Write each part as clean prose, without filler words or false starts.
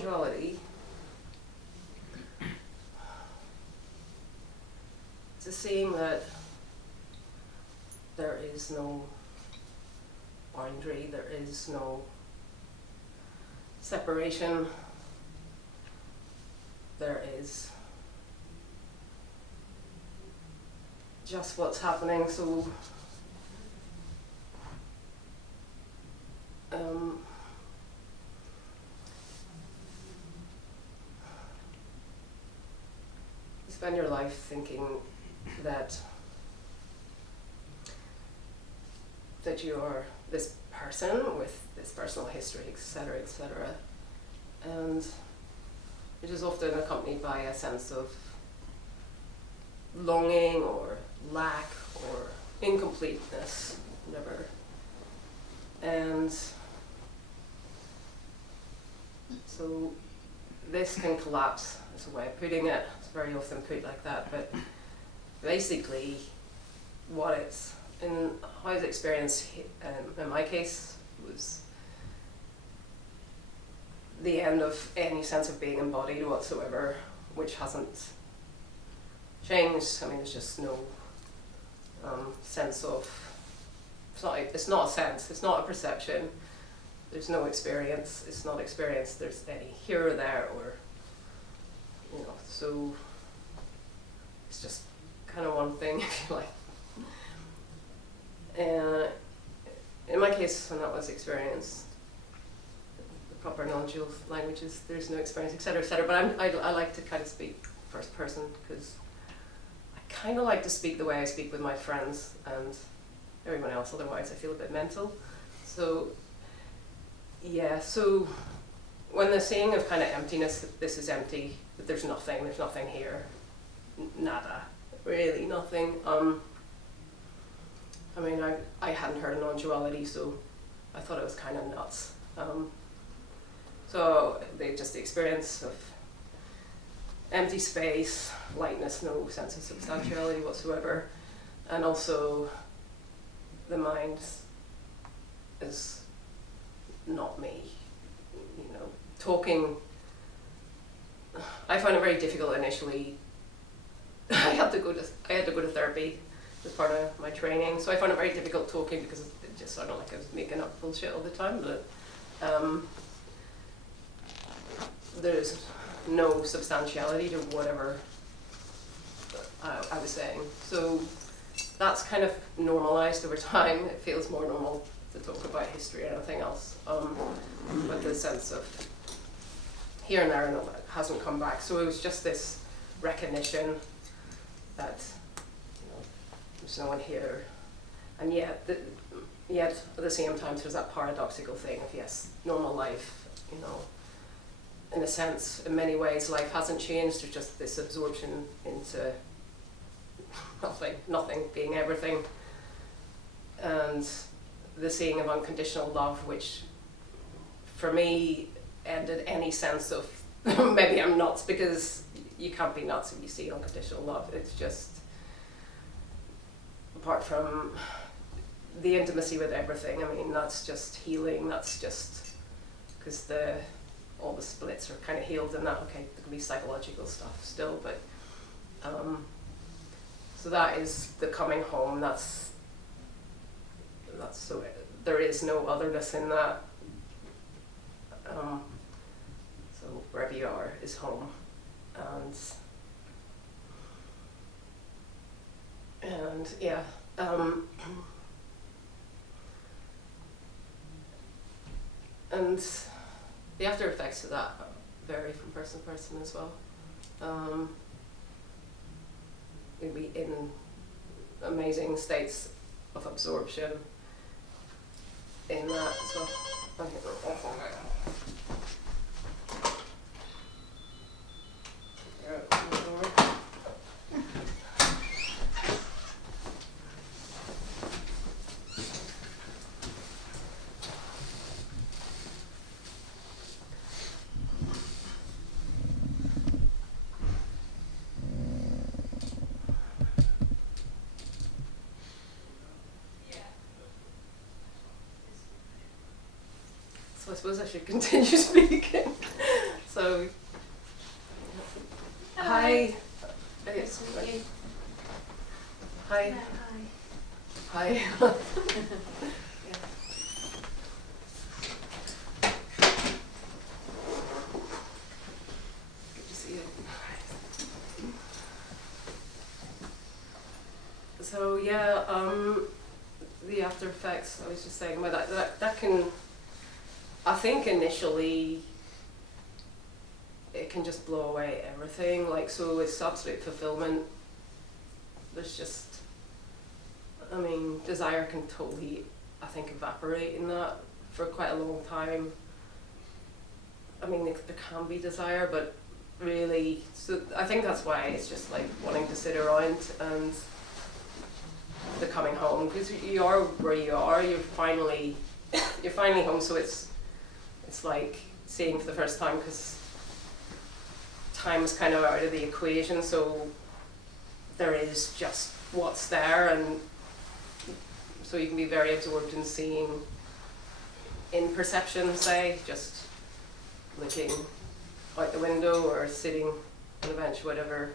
non-duality, it's a seeing that there is no boundary, there is no separation, there is just what's happening. So you spend your life thinking that you are this person with this personal history, etc., etc., and it is often accompanied by a sense of longing or lack or incompleteness, whatever. And so this can collapse, is a way of putting it. It's very often put like that, but basically what it's, in how it's experienced in my case, was the end of any sense of being embodied whatsoever, which hasn't changed. I mean, there's just no sense of, it's not a sense, it's not a perception, there's no experience, it's not experience, there's any here or there, or, you know, so it's just kind of one thing, if you like. And in my case, when that was experienced, the proper non-dual languages, there's no experience, etc., etc. But I like to kind of speak first person, because I kind of like to speak the way I speak with my friends and everyone else, otherwise I feel a bit mental. So, yeah, so when the saying of kind of emptiness, that this is empty, that there's nothing here, nada, really nothing. I mean, I hadn't heard of non-duality, so I thought it was kind of nuts. So just the experience of empty space, lightness, no sense of substantiality whatsoever, and also the mind is not me. You know, talking, I found it very difficult initially. I had to go to therapy as part of my training, so I found it very difficult talking because it just sounded like I was making up bullshit all the time. But there's no substantiality to whatever I was saying. So that's kind of normalized over time. It feels more normal to talk about history or anything else. But the sense of here and there and all that hasn't come back. So it was just this recognition that, you know, there's no one here. And yet at the same time, there's that paradoxical thing of, yes, normal life, you know, in a sense, in many ways, life hasn't changed. There's just this absorption into nothing being everything. And the seeing of unconditional love, which for me ended any sense of maybe I'm nuts, because you can't be nuts if you see unconditional love. It's just, apart from the intimacy with everything, I mean, that's just healing. That's just because all the splits are kind of healed in that. Okay, there can be psychological stuff still, but so that is the coming home. That's so there is no otherness in that. So wherever you are is home, and yeah. And the after effects of that vary from person to person as well. We'd be in amazing states of absorption in that as well. So I suppose I should continue speaking. So yeah, the after effects, I was just saying, well, that can, I think initially, it can just blow away everything. Like, so it's absolute fulfillment. There's just, I mean, desire can totally, I think, evaporate in that for quite a long time. I mean, there can be desire, but really, so I think that's why it's just like wanting to sit around and the coming home, because you are where you are. You're finally home. So it's like seeing for the first time, because time is kind of out of the equation. So there is just what's there, and so you can be very absorbed in seeing, in perception, say, just looking out the window or sitting on a bench, whatever.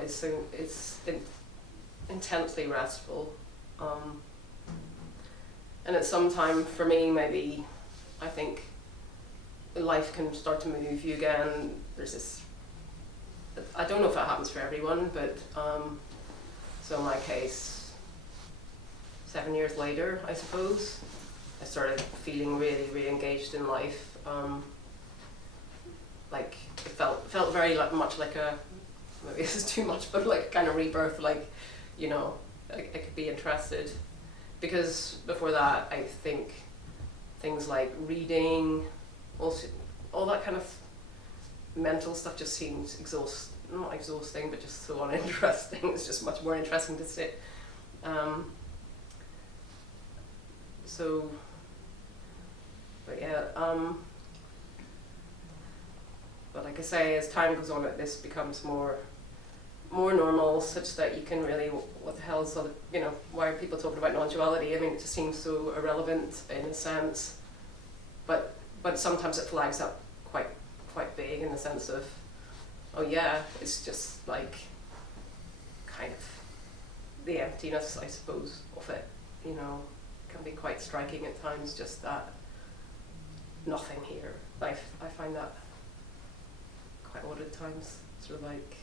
It's intensely restful, and at some time for me, maybe, I think life can start to move you again. There's this, I don't know if it happens for everyone, but so in my case, 7 years later, I suppose, I started feeling really re-engaged in life. Like, it felt very much like a, maybe this is too much, but like a kind of rebirth, like, you know, I could be interested. Because before that, I think things like reading, also, all that kind of mental stuff just seemed not exhausting, but just so uninteresting. It's just much more interesting to sit. So, but yeah, but like I say, as time goes on, this becomes more normal, such that you can really, what the hell is all the, you know, why are people talking about non-duality? I mean, it just seems so irrelevant in a sense, but sometimes it flags up quite big in the sense of, oh yeah, it's just like kind of the emptiness, I suppose, of it, you know, can be quite striking at times, just that nothing here. I find that quite odd at times, sort of like,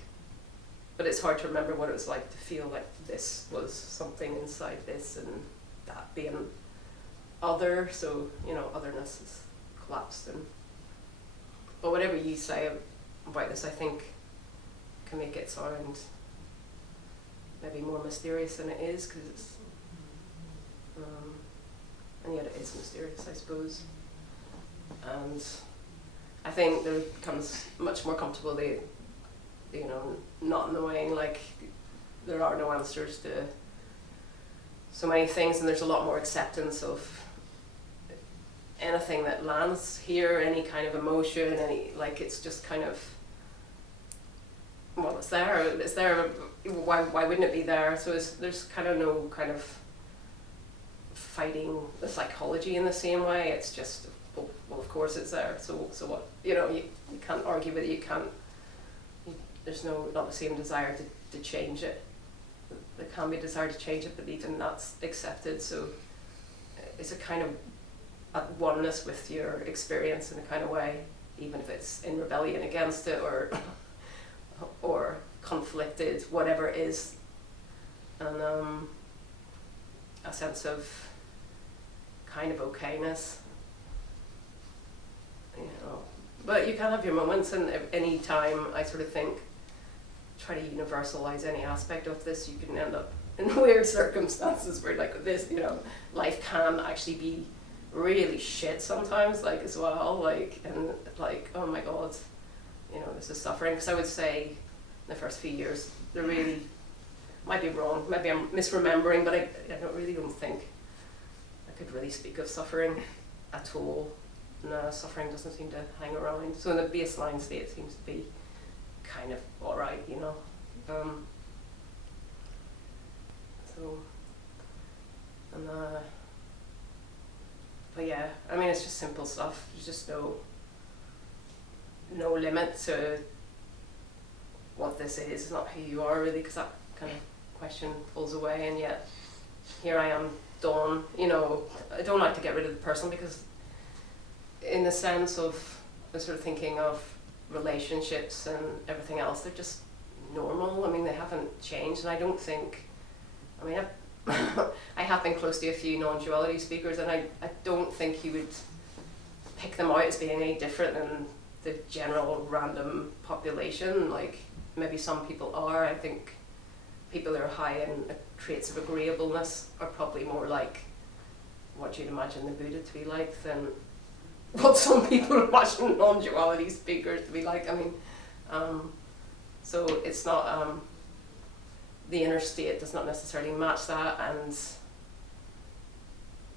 but it's hard to remember what it was like to feel like this was something inside this and that being other, so, you know, otherness is collapsed. And but whatever you say about this, I think, can make it sound maybe more mysterious than it is, because it's, and yet it is mysterious, I suppose. And I think there becomes much more comfortable, you know, not knowing, like, there are no answers to so many things, and there's a lot more acceptance of anything that lands here, any kind of emotion, like, it's just kind of, well, it's there, why wouldn't it be there? So there's kind of no kind of fighting the psychology in the same way. It's just, well, of course it's there, so what, you know, you can't argue with it, there's not the same desire to change it. There can be a desire to change it, but even that's accepted, so it's a kind of at oneness with your experience in a kind of way, even if it's in rebellion against it or conflicted, whatever it is, and a sense of kind of okayness, you know. But you can have your moments, and any time, I sort of think, try to universalize any aspect of this, you can end up in weird circumstances where, like, this, you know, life can actually be really shit sometimes, like, as well, like, and like, oh my god, you know, this is suffering. Because I would say in the first few years, there really, might be wrong, maybe I'm misremembering, but I don't think I could really speak of suffering at all. No, suffering doesn't seem to hang around. So in the baseline state, it seems to be kind of alright, you know. So, and but yeah, I mean, it's just simple stuff. There's just no limit to what this is. It's not who you are, really, because that kind of question falls away, and yet here I am, Dawn, you know. I don't like to get rid of the person, because in the sense of the sort of thinking of relationships and everything else, they're just normal. I mean, they haven't changed, and I don't think I mean, I have been close to a few non-duality speakers, and I don't think you would pick them out as being any different than the general random population. Like, maybe some people are. I think people who are high in traits of agreeableness are probably more like what you'd imagine the Buddha to be like than what some people imagine non-duality speakers to be like. I mean, so it's not, the inner state does not necessarily match that, and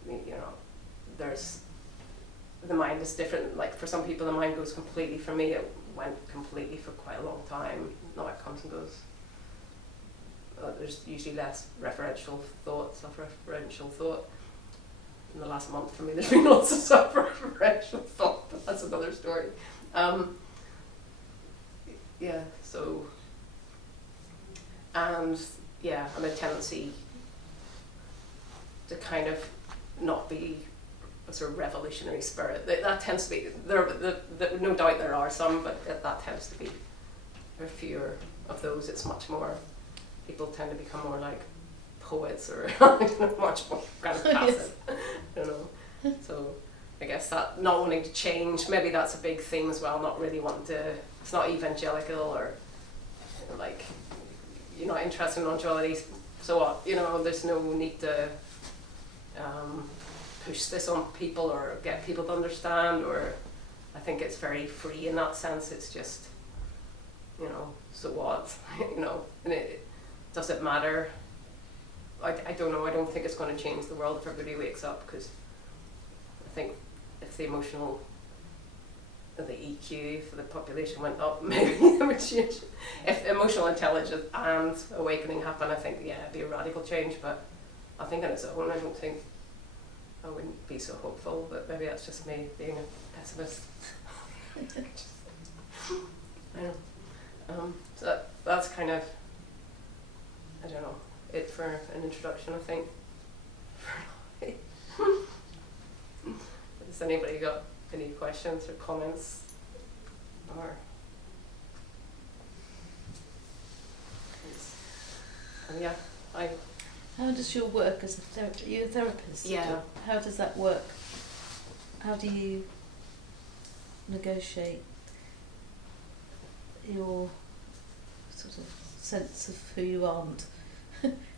you know, there's, the mind is different. Like, for some people the mind goes completely, for me it went completely for quite a long time. Now it comes and goes. There's usually less referential thought, self-referential thought. In the last month for me there's been lots of self-referential thought, but that's another story. Yeah, so, and yeah, and a tendency to kind of not be a sort of revolutionary spirit. That tends to be, no doubt there are some, but that tends to be, there are fewer of those. It's much more, people tend to become more like poets, or much more kind of passive. I don't know. So I guess that not wanting to change, maybe that's a big theme as well, not really wanting to, it's not evangelical, or like, you're not interested in non-duality, so what, you know, there's no need to push this on people or get people to understand, or I think it's very free in that sense. It's just, you know, so what, you know, and it does it matter? I don't know, I don't think it's going to change the world if everybody wakes up, because I think if the emotional, the EQ for the population went up, maybe it would change. If emotional intelligence and awakening happen, I think, yeah, it'd be a radical change, but I think on its own, I don't think, I wouldn't be so hopeful, but maybe that's just me being a pessimist. I don't know. So that's kind of, I don't know, it for an introduction, I think. Has anybody got any questions or comments? Or yeah, How does your work as a therapist? Are you a therapist? Yeah. How does that work? How do you negotiate your sort of sense of who you aren't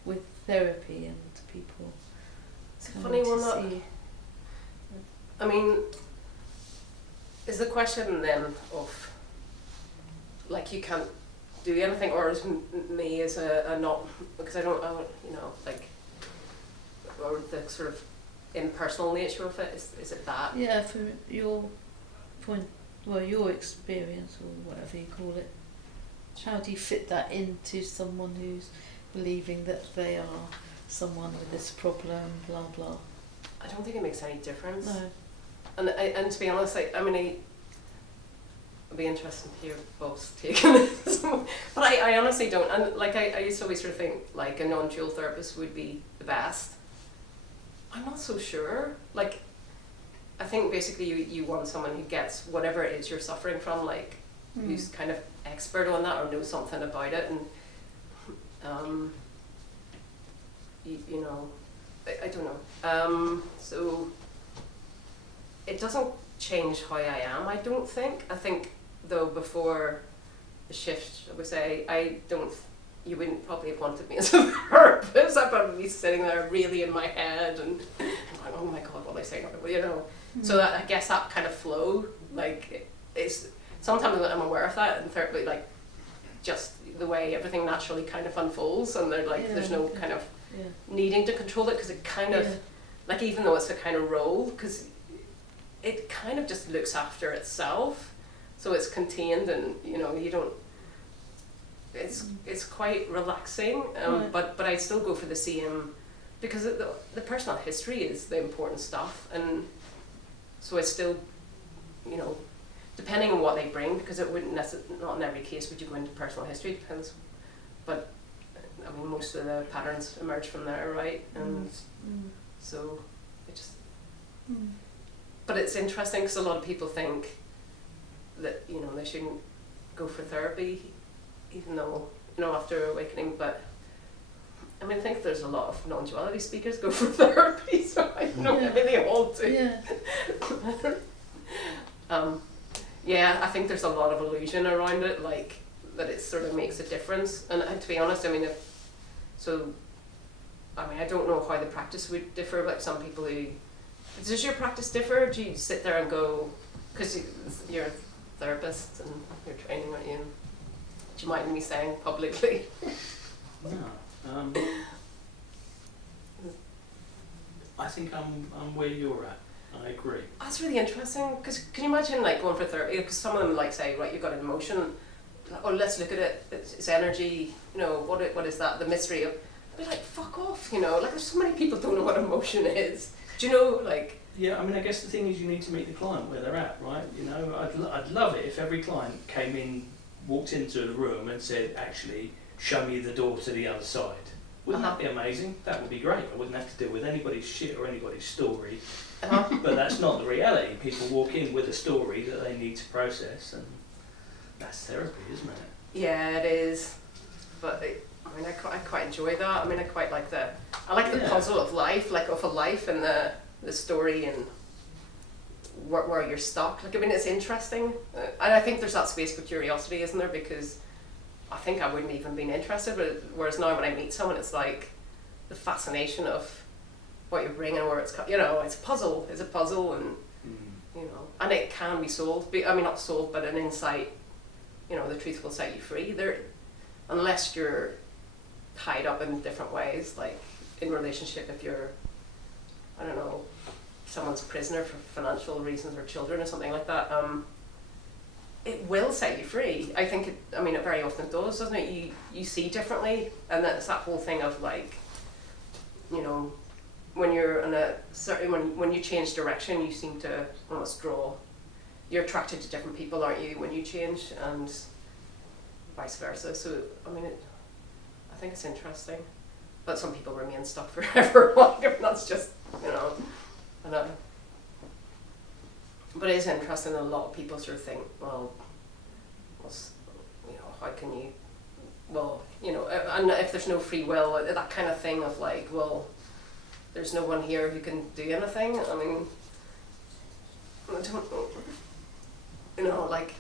with therapy and people? It's a funny one. I mean, is the question then of, like, you can't do anything, or is me as a not, because I don't, you know, like, or the sort of impersonal nature of it, is it that? Yeah, from your point, well, your experience, or whatever you call it, how do you fit that into someone who's believing that they are someone with this problem, blah blah? I don't think it makes any difference. No. And to be honest, I mean, it'd be interesting to hear Bob's take on this. But I honestly don't. And like, I used to always sort of think like a non-dual therapist would be the best. I'm not so sure. Like, I think basically you want someone who gets whatever it is you're suffering from, like, who's kind of expert on that or knows something about it, and you know, I don't know. So it doesn't change how I am, I don't think. I think, though, before the shift, I would say, you wouldn't probably have wanted me as a therapist. I'd probably be sitting there really in my head and going, oh my god, what am I saying? You know. So that, I guess that kind of flow, like, it's sometimes I'm aware of that in therapy, like, just the way everything naturally kind of unfolds, and there's no kind of needing to control it, because it kind of, like, even though it's a kind of role, because it kind of just looks after itself, so it's contained, and you know, you don't, it's quite relaxing, but I still go for the same, because the personal history is the important stuff, and so it's still, you know, depending on what they bring, because it wouldn't not in every case would you go into personal history, depends, but I mean, most of the patterns emerge from there, right? And so it just, but it's interesting, because a lot of people think that, you know, they shouldn't go for therapy, even though, you know, after awakening, but I mean, I think there's a lot of non-duality speakers go for therapy, so I don't know, maybe they all do. Yeah. Yeah, I think there's a lot of illusion around it, like, that it sort of makes a difference. And to be honest, I mean, I don't know how the practice would differ, like some people who, does your practice differ? Do you sit there and go, because you're a therapist and you're training, aren't you? Do you mind me saying publicly? No. I think I'm where you're at. I agree. That's really interesting, because can you imagine like going for therapy, because some of them like say, right, you've got an emotion, oh, let's look at it, it's energy, you know, what is that, the mystery of, I'd be like, fuck off, you know, like there's so many people don't know what emotion is, do you know, like. Yeah, I mean, I guess the thing is you need to meet the client where they're at, right? You know, I'd love it if every client came in, walked into the room and said, actually, show me the door to the other side. Wouldn't that be amazing? That would be great. I wouldn't have to deal with anybody's shit or anybody's story. But that's not the reality. People walk in with a story that they need to process, and that's therapy, isn't it? Yeah, it is. But I mean, I quite enjoy that. I mean, I quite like the puzzle of life, like of a life and the story and where you're stuck. Like, I mean, it's interesting, and I think there's that space for curiosity, isn't there? Because I think I wouldn't even been interested, but whereas now when I meet someone, it's like the fascination of what you're bringing, where it's, you know, it's a puzzle, and you know, and it can be solved. I mean, not solved, but an insight. You know, the truth will set you free. There, unless you're tied up in different ways, like in relationship, if you're, I don't know, someone's prisoner for financial reasons or children or something like that. It will set you free. I think it very often does, doesn't it? You see differently, and that's that whole thing of like, you know, when you're in a certain, when you change direction, you seem to almost draw. You're attracted to different people, aren't you, when you change, and vice versa. So I mean, I think it's interesting, but some people remain stuck forever. Like, that's just, you know, I know. But it is interesting that a lot of people sort of think, well, you know, how can you, well, you know, and if there's no free will, that kind of thing of like, well, there's no one here who can do anything. I mean, I don't know, you know, like,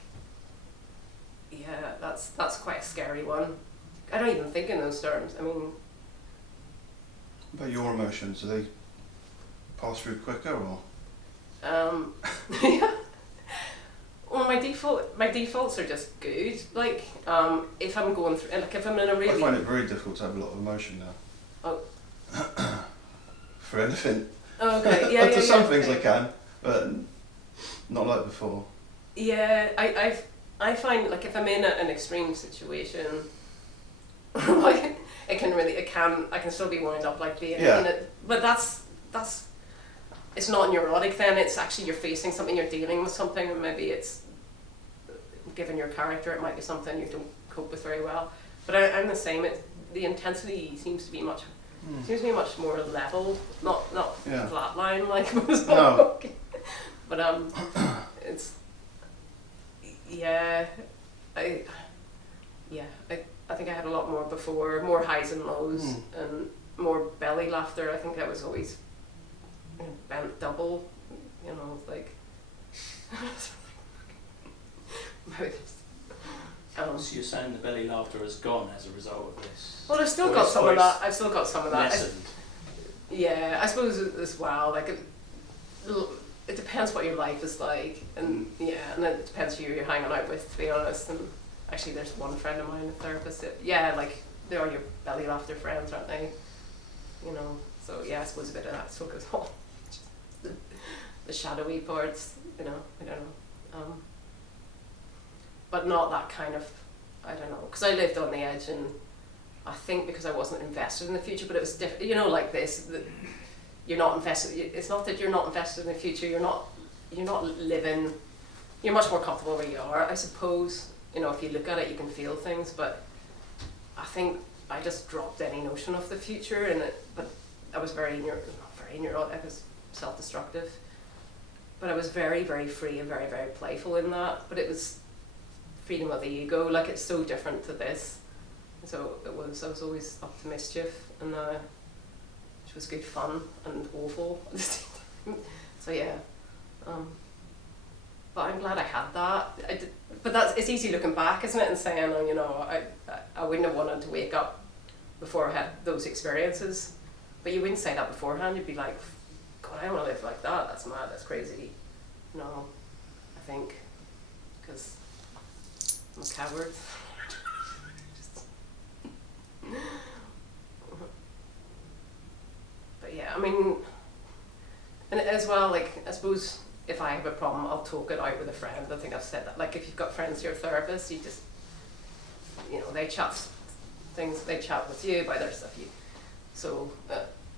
yeah, that's quite a scary one. I don't even think in those terms. I mean, but your emotions, do they pass through quicker or? Yeah. Well, my defaults are just good. Like, if I'm going through, like, if I'm in a really. I find it very difficult to have a lot of emotion now. Oh. For anything. Oh, okay. Yeah. To some things I can, but not like before. Yeah, I find like if I'm in an extreme situation, like I can still be wound up like being in it. But that's. It's not neurotic then, it's actually you're facing something, you're dealing with something, and maybe it's, given your character, it might be something you don't cope with very well. But I'm the same, the intensity seems to be much more level, not flatline like most no. But it's, yeah, I think I had a lot more before, more highs and lows, and more belly laughter. I think I was always bent double, you know, like. So you're saying the belly laughter has gone as a result of this? Well, I've still got some of that. I've still got some of that. Lessened. Yeah, I suppose as well. Like it depends what your life is like, and and it depends who you're hanging out with, to be honest. And actually, there's one friend of mine, a therapist. Like they are your belly laughter friends, aren't they? You know. So yeah, I suppose a bit of that still goes on. The shadowy parts, you know, I don't know, but not that kind of, I don't know, because I lived on the edge, and I think because I wasn't invested in the future, but it was different, you know, like this, that you're not invested, it's not that you're not invested in the future, you're not living, you're much more comfortable where you are, I suppose, you know, if you look at it, you can feel things, but I think I just dropped any notion of the future, but I was not very neurotic, I was self-destructive, but I was very, very free and very, very playful in that. But it was freedom of the ego, like it's so different to this. So I was always up to mischief, and which was good fun and awful at the same time. So yeah, but I'm glad I had that. But it's easy looking back, isn't it, and saying, oh, you know, I wouldn't have wanted to wake up before I had those experiences. But you wouldn't say that beforehand. You'd be like, God, I don't want to live like that. That's mad. That's crazy. No, I think, because I'm a coward. But yeah, I mean, and as well, like, I suppose if I have a problem, I'll talk it out with a friend. I think I've said that. Like, if you've got friends, you're a therapist, you just, you know, they chat with you about their stuff. So,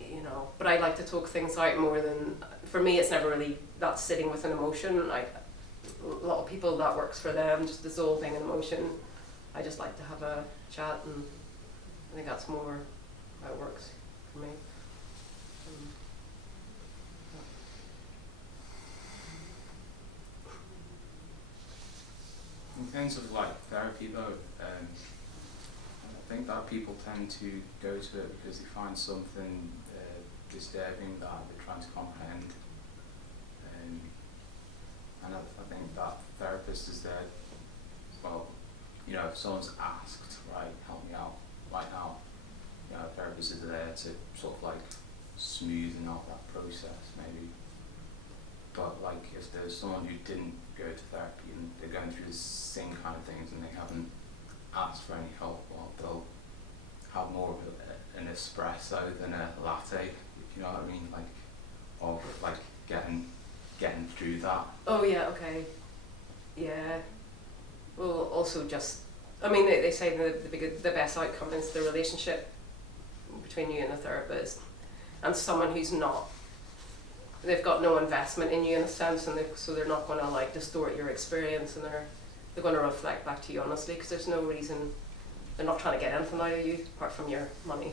you know, but I like to talk things out more than, for me, it's never really that sitting with an emotion. Like, a lot of people, that works for them, just dissolving an emotion. I just like to have a chat, and I think that's more how it works for me. In terms of like therapy though, I think that people tend to go to it because they find something disturbing that they're trying to comprehend. And I think that therapist is there, well, you know, if someone's asked, right, help me out right now, you know, a therapist is there to sort of like smoothen out that process maybe. But like if there's someone who didn't go to therapy and they're going through the same kind of things and they haven't asked for any help, well, they'll have more of an espresso than a latte, if you know what I mean, like, of like getting through that. Oh yeah, okay. Yeah. Well, also just, I mean, they say the best outcome is the relationship between you and the therapist, and someone who's not, they've got no investment in you in a sense, and so they're not going to like distort your experience, and they're going to reflect back to you honestly, because there's no reason, they're not trying to get anything out of you apart from your money.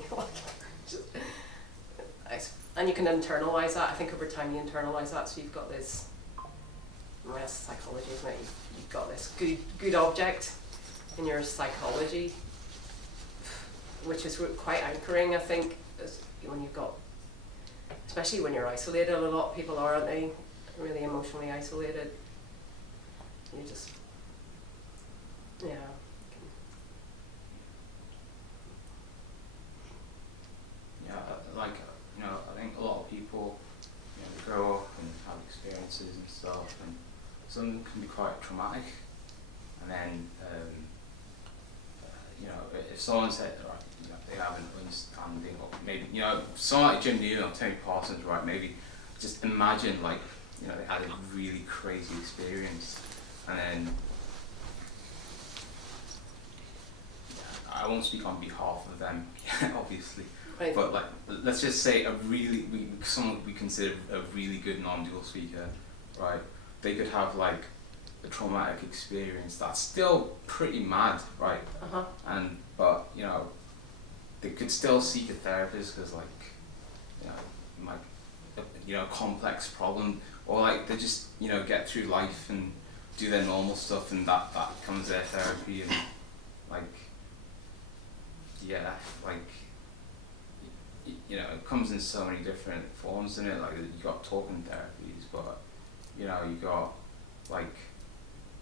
And you can internalize that. I think over time you internalize that, so you've got this, well, that's psychology, isn't it? You've got this good object in your psychology, which is quite anchoring, I think, when you've got, especially when you're isolated. A lot of people are, aren't they? Really emotionally isolated. You just, yeah. Yeah, like, you know, I think a lot of people, you know, they grow up and have experiences and stuff, and some of them can be quite traumatic. And then, you know, if someone said, right, you know, they have an understanding, or maybe, you know, someone like Jim Newton or Tony Parsons, right, maybe just imagine, like, you know, they had a really crazy experience, and then, I won't speak on behalf of them, obviously, Right. but like, let's just say someone we consider a really good non-dual speaker, right? They could have like a traumatic experience that's still pretty mad, right? But you know, they could still seek a therapist because, like, you know, like, you know, complex problem, or like they just, you know, get through life and do their normal stuff, and that becomes their therapy, and like, yeah, like, you know, it comes in so many different forms, doesn't it? Like, you got talking therapies, but you know, you got like,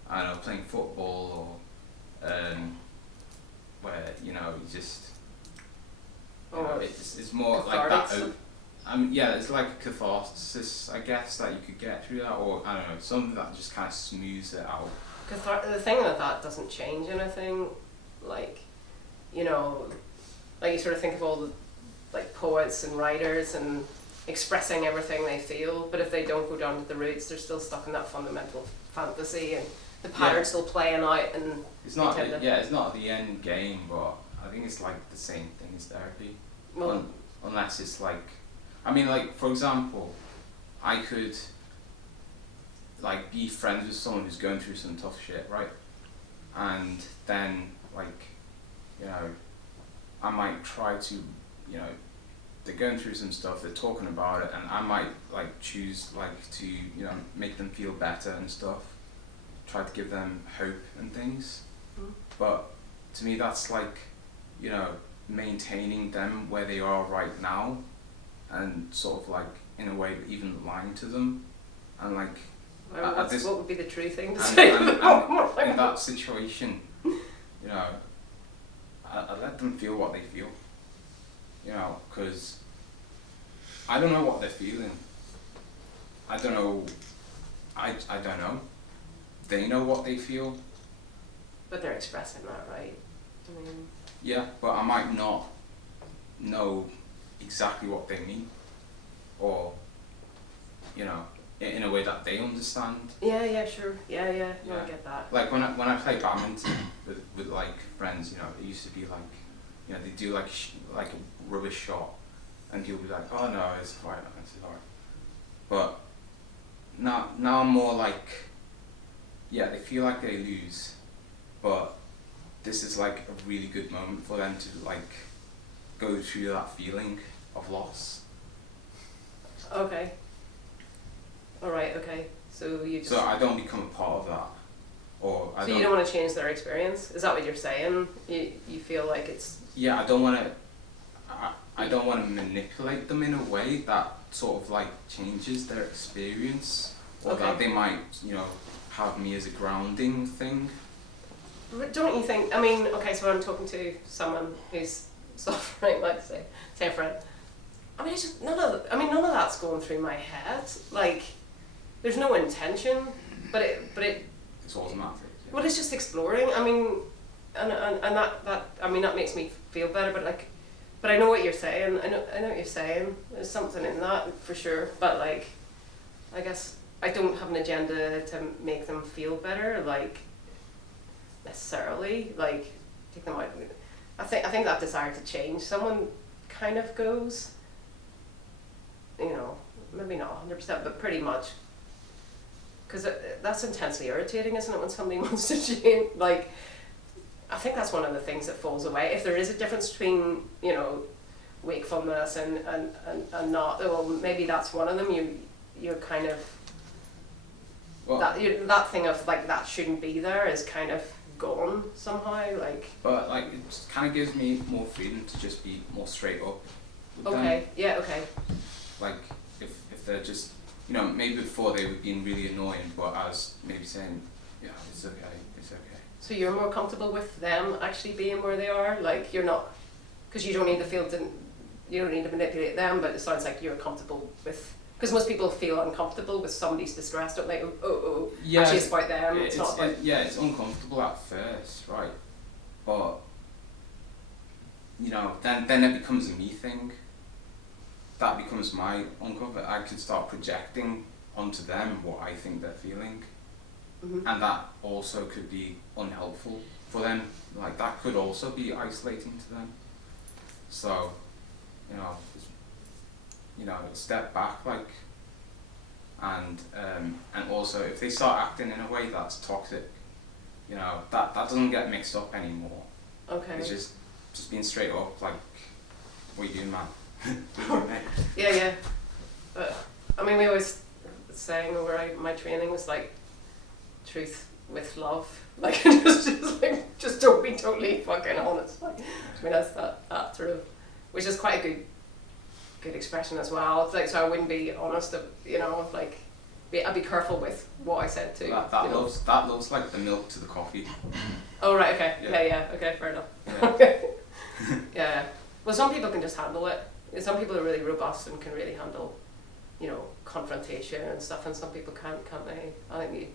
I don't know, playing football, or where, you know, you just, you know, it's more like that. Yeah, it's like a catharsis, I guess, that you could get through that, or I don't know, something that just kind of smooths it out. The thing with that doesn't change anything. Like, you know, like you sort of think of all the like poets and writers and expressing everything they feel, but if they don't go down to the roots, they're still stuck in that fundamental fantasy, and the pattern's still playing out, and it's not it's not the end game, but I think it's like the same thing as therapy. Well, unless it's like, I mean, like, for example, I could like be friends with someone who's going through some tough shit, right? And then, like, you know, I might try to, you know, they're going through some stuff, they're talking about it, and I might like choose like to, you know, make them feel better and stuff, try to give them hope and things. But to me, that's like you know, maintaining them where they are right now, and sort of like in a way even lying to them, and like what would be the true thing to and, say? and in that situation, you know, I let them feel what they feel, you know, because I don't know what they're feeling. I don't know. I don't know. They know what they feel. But they're expressing that, right? I mean, Yeah, but I might not know exactly what they mean, or, you know, in a way that they understand. yeah, sure. Yeah. No, Yeah. I get that. Like when I play badminton with like friends, you know, it used to be like, you know, they do like like a rubbish shot, and people be like, oh no, it's alright, it's alright. But now I'm more like, yeah, they feel like they lose, but this is like a really good moment for them to like go through that feeling of loss. Okay. All right. Okay. So you just. So I don't become a part of that, or I So you don't want to change their experience? Is that what you're saying? You feel like it's. Yeah, I don't want to. I don't want to manipulate them in a way that sort of like changes their experience, or Okay. that they might, you know, have me as a grounding thing. But don't you think? I mean, okay. So I'm talking to someone who's suffering, like say a friend. I mean, it's just none of that's going through my head. Like, there's no intention, but it. It's automatic. Yeah. Well, it's just exploring. I mean, and that I mean that makes me feel better. But I know what you're saying. I know what you're saying. There's something in that for sure. But like, I guess I don't have an agenda to make them feel better. Like, necessarily. Like, take them out. I think that desire to change someone kind of goes. You know, maybe not 100%, but pretty much. Because that's intensely irritating, isn't it, when somebody wants to change? Like, I think that's one of the things that falls away. If there is a difference between, you know, wakefulness and not, well, maybe that's one of them. You're kind of, Well, that thing of, like, that shouldn't be there is kind of gone somehow, like. but like it just kind of gives me more freedom to just be more straight up with them. Okay, yeah, okay. Like if they're just, you know, maybe before they were being really annoying, but I was maybe saying, yeah, it's okay. So you're more comfortable with them actually being where they are? Like, you're not, because you don't need you don't need to manipulate them, but it sounds like you're comfortable with, because most people feel uncomfortable with somebody's distress, don't they? Yeah, actually it's about them, it's not about... yeah, it's uncomfortable at first, right? But, you know, then it becomes a me thing. That becomes my uncomfort. I could start projecting onto them what I think they're feeling. Mhm. And that also could be unhelpful for them. Like, that could also be isolating to them. So, you know, just, you know, step back, like, and also if they start acting in a way that's toxic, you know, that doesn't get mixed up anymore. Okay. It's just being straight up, like, what are you doing, man? Yeah. But, I mean, we always saying over my training was like, truth with love. Like, just don't be totally fucking honest. Like, I mean, that's that sort of, which is quite a good expression as well. It's like, so I wouldn't be honest, you know, like, I'd be careful with what I said too. That loves like the milk to the coffee. Oh, right, okay. Yeah. Yeah, okay, fair enough. Yeah. Okay. Yeah. Well, some people can just handle it. Some people are really robust and can really handle, you know, confrontation and stuff, and some people can't they? I think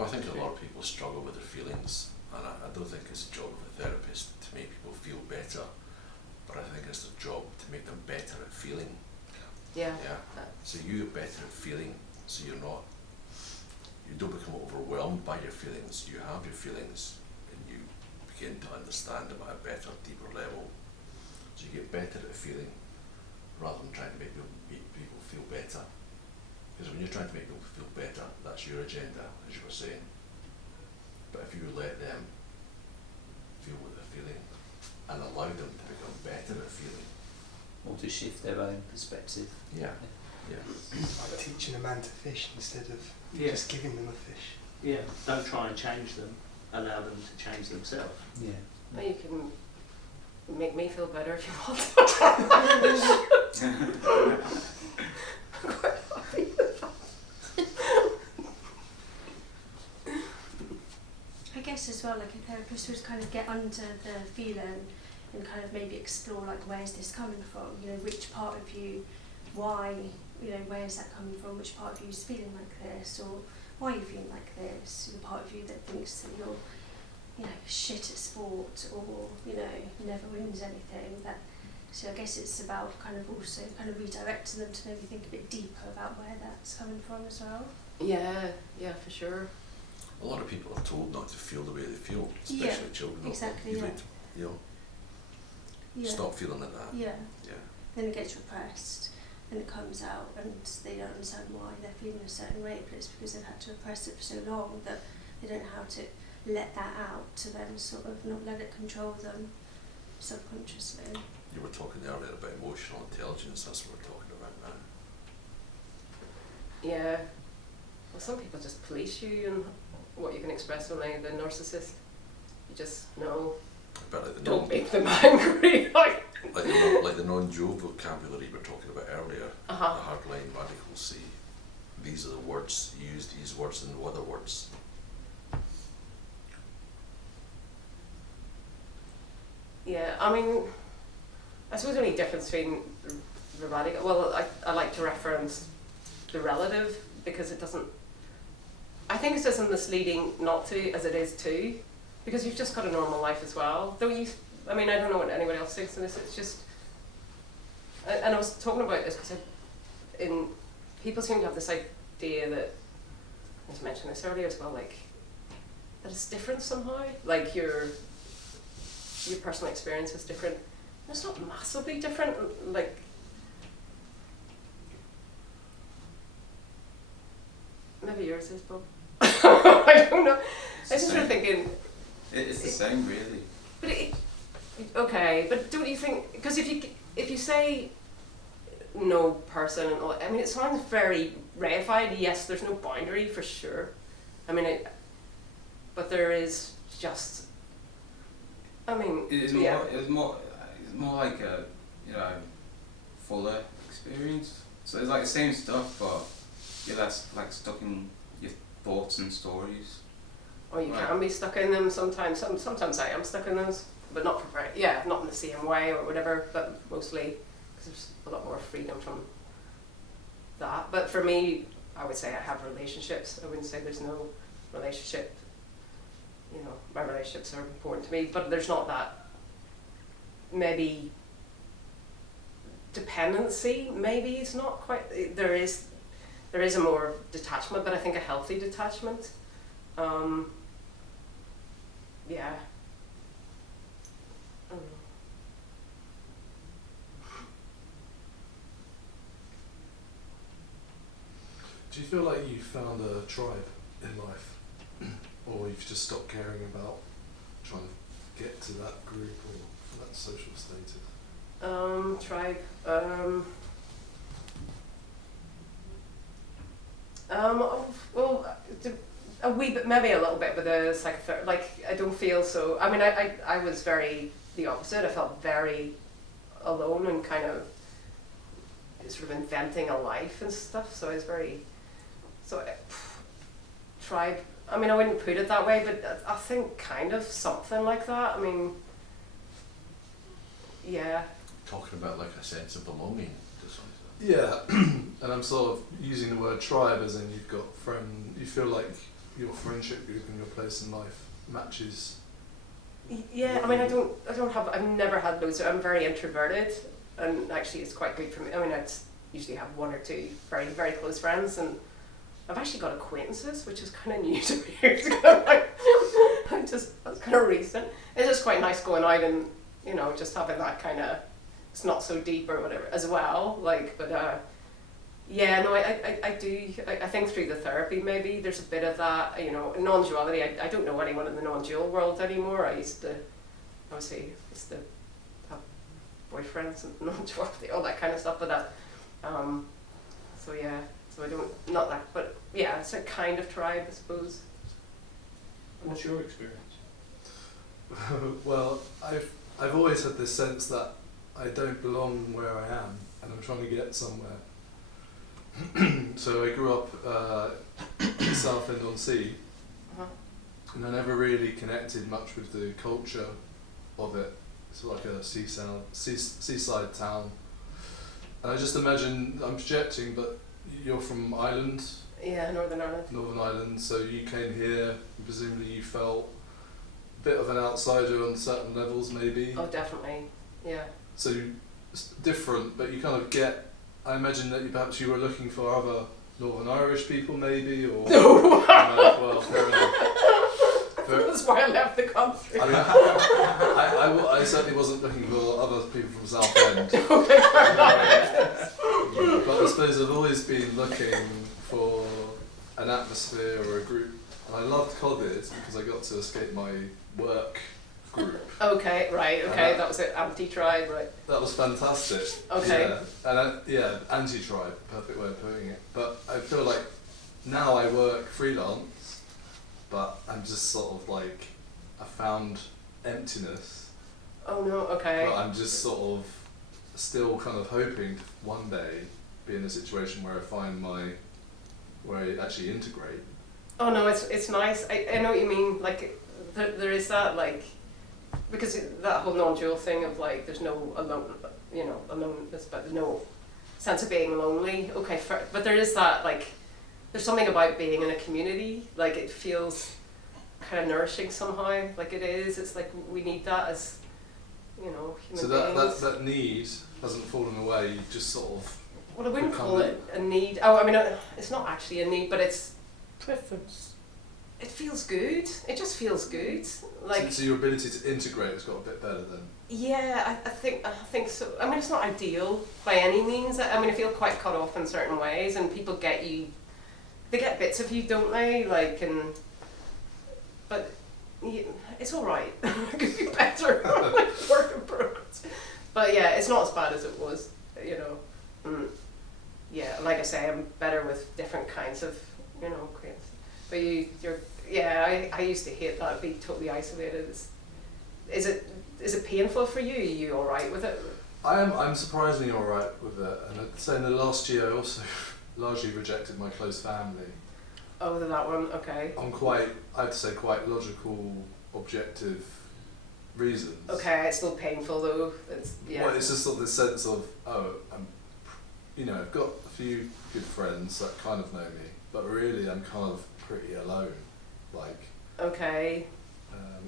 I think a lot of people struggle with their feelings, and I don't think it's a job of a therapist to make people feel better, but I think it's their job to make them better at feeling. Yeah. So you're better at feeling, so you don't become overwhelmed by your feelings. You have your feelings, and you begin to understand them at a better, deeper level. So you get better at feeling, rather than trying to make people feel better. Because when you're trying to make people feel better, that's your agenda, as you were saying. But if you let them feel what they're feeling and allow them to become better at feeling. Or to shift their own perspective. Yeah. Like teaching a man to fish instead of just giving them a fish. Yeah, don't try and change them, allow them to change themselves. Yeah. Well, you can make me feel better if you want. I'm quite happy with that. I guess as well, like a therapist would kind of get under the feeling and kind of maybe explore like where's this coming from, you know, which part of you, why, you know, where is that coming from, which part of you is feeling like this, or why are you feeling like this, the part of you that thinks that you're, you know, shit at sport, or, you know, never wins anything. That, so I guess it's about kind of also kind of redirecting them to maybe think a bit deeper about where that's coming from as well. Yeah, yeah, for sure. A lot of people are told not to feel the way they feel, Yeah, especially children. exactly, You yeah. need to, you know, Yeah. stop feeling like that. Yeah. Yeah. Then it gets repressed and it comes out and they don't understand why they're feeling a certain way, but it's because they've had to repress it for so long that they don't know how to let that out to then sort of not let it control them subconsciously. You were talking earlier about emotional intelligence, that's what we're talking about now. Yeah. Well, some people just police you and what you can express when they're the narcissist. You just know. But like the Don't make them angry. like the non-dual vocabulary we were talking about earlier, the hardline radicals say, these are the words, use these words and no other words. Yeah, I mean, I suppose the only difference between the radical, well, I like to reference the relative because it doesn't, I think it's just as misleading not to as it is to, because you've just got a normal life as well. Though you, I mean, I don't know what anyone else thinks of this, it's just, and I was talking about this because people seem to have this idea that, I was mentioning this earlier as well, like, that it's different somehow, like your personal experience is different. And it's not massively different, like, maybe yours is, Bob. I don't know. I just sort of thinking. It's the same, really. But okay, but don't you think? Because if you say no person, and all, I mean, it sounds very reified. Yes, there's no boundary for sure. I mean, but there is just. I mean, It's more like a, you know, fuller experience. So it's like the same stuff, but you're less like stuck in your thoughts and stories. Or you can be stuck in them sometimes. Sometimes I am stuck in those, but not for not in the same way or whatever. But mostly because there's a lot more freedom from that. But for me, I would say I have relationships. I wouldn't say there's no relationship. You know, my relationships are important to me, but there's not that maybe dependency. Maybe it's not quite. There is a more detachment, but I think a healthy detachment. Yeah. I don't know. Do you feel like you found a tribe in life, or you've just stopped caring about trying to get to that group or that social status? Tribe. Well, a wee bit, maybe a little bit with the psychotherapy. Like, I don't feel so. I mean, I was very the opposite. I felt very alone and kind of sort of inventing a life and stuff. So I was very tribe. I mean, I wouldn't put it that way, but I think kind of something like that. I mean, yeah. Talking about like a sense of belonging to something. Yeah, and I'm sort of using the word tribe as in you've got you feel like your friendship group and your place in life matches. Yeah, I mean, I've never had loads. I'm very introverted, and actually it's quite good for me. I mean, I'd usually have one or two very, very close friends, and I've actually got acquaintances, which is kind of new to me. That's kind of recent. It's just quite nice going out and, you know, just having that kind of, it's not so deep or whatever as well. Like, but yeah, no, I do. I think through the therapy maybe there's a bit of that, you know, non-duality. I don't know anyone in the non-dual world anymore. I used to have boyfriends and non-duality, all that kind of stuff. But so yeah, so I don't, not that, but yeah, it's a kind of tribe, I suppose. What's your experience? Well, I've always had this sense that I don't belong where I am, and I'm trying to get somewhere. So I grew up in Southend-on-Sea, and I never really connected much with the culture of it. It's like a seaside town. And I just imagine, I'm projecting, but you're from Ireland? Yeah, Northern Ireland. Northern Ireland, so you came here, and presumably you felt a bit of an outsider on certain levels, maybe. Oh, definitely. Yeah. So it's different, but you kind of get. I imagine that perhaps you were looking for other Northern Irish people, maybe, or. No. Well, fair enough. That's why I left the country. I mean, I certainly wasn't looking for other people from Southend. Okay, fair enough. But I suppose I've always been looking for an atmosphere or a group. And I loved COVID because I got to escape my work group. Okay, right, okay, that was it, anti-tribe, right. That was fantastic. Okay. Yeah, and anti-tribe, perfect way of putting it. But I feel like now I work freelance, but I'm just sort of like, I found emptiness. Oh no, okay. But I'm just sort of still kind of hoping to one day be in a situation where I find where I actually integrate. Oh no, it's nice. I know what you mean. Like there is that, like, because that whole non-dual thing of like there's no aloneness, but there's no sense of being lonely. Okay, but there is that, like, there's something about being in a community. Like it feels kind of nourishing somehow. Like it is. It's like we need that as, human so beings. that need hasn't fallen away. You just sort of. Well, I wouldn't call it a need. Oh, I mean, it's not actually a need, but it's Preference. It feels good. It just feels good. Like so your ability to integrate has got a bit better then. yeah, I think so. I mean, it's not ideal by any means. I mean, I feel quite cut off in certain ways, and people get you. They get bits of you, don't they? Like, but it's all right. It could be better. Like, work in progress. But yeah, it's not as bad as it was. Yeah, like I say, I'm better with different kinds of, creative. But I used to hate that, be totally isolated. Is it painful for you? Are you all right with it? I'm surprisingly all right with it, and I'd say in the last year I also largely rejected my close family. Oh, that one, okay. On I'd say quite logical, objective reasons. Okay, it's still painful though. Well, it's just sort of this sense of, I've got a few good friends that kind of know me, but really I'm kind of pretty alone, like. Okay.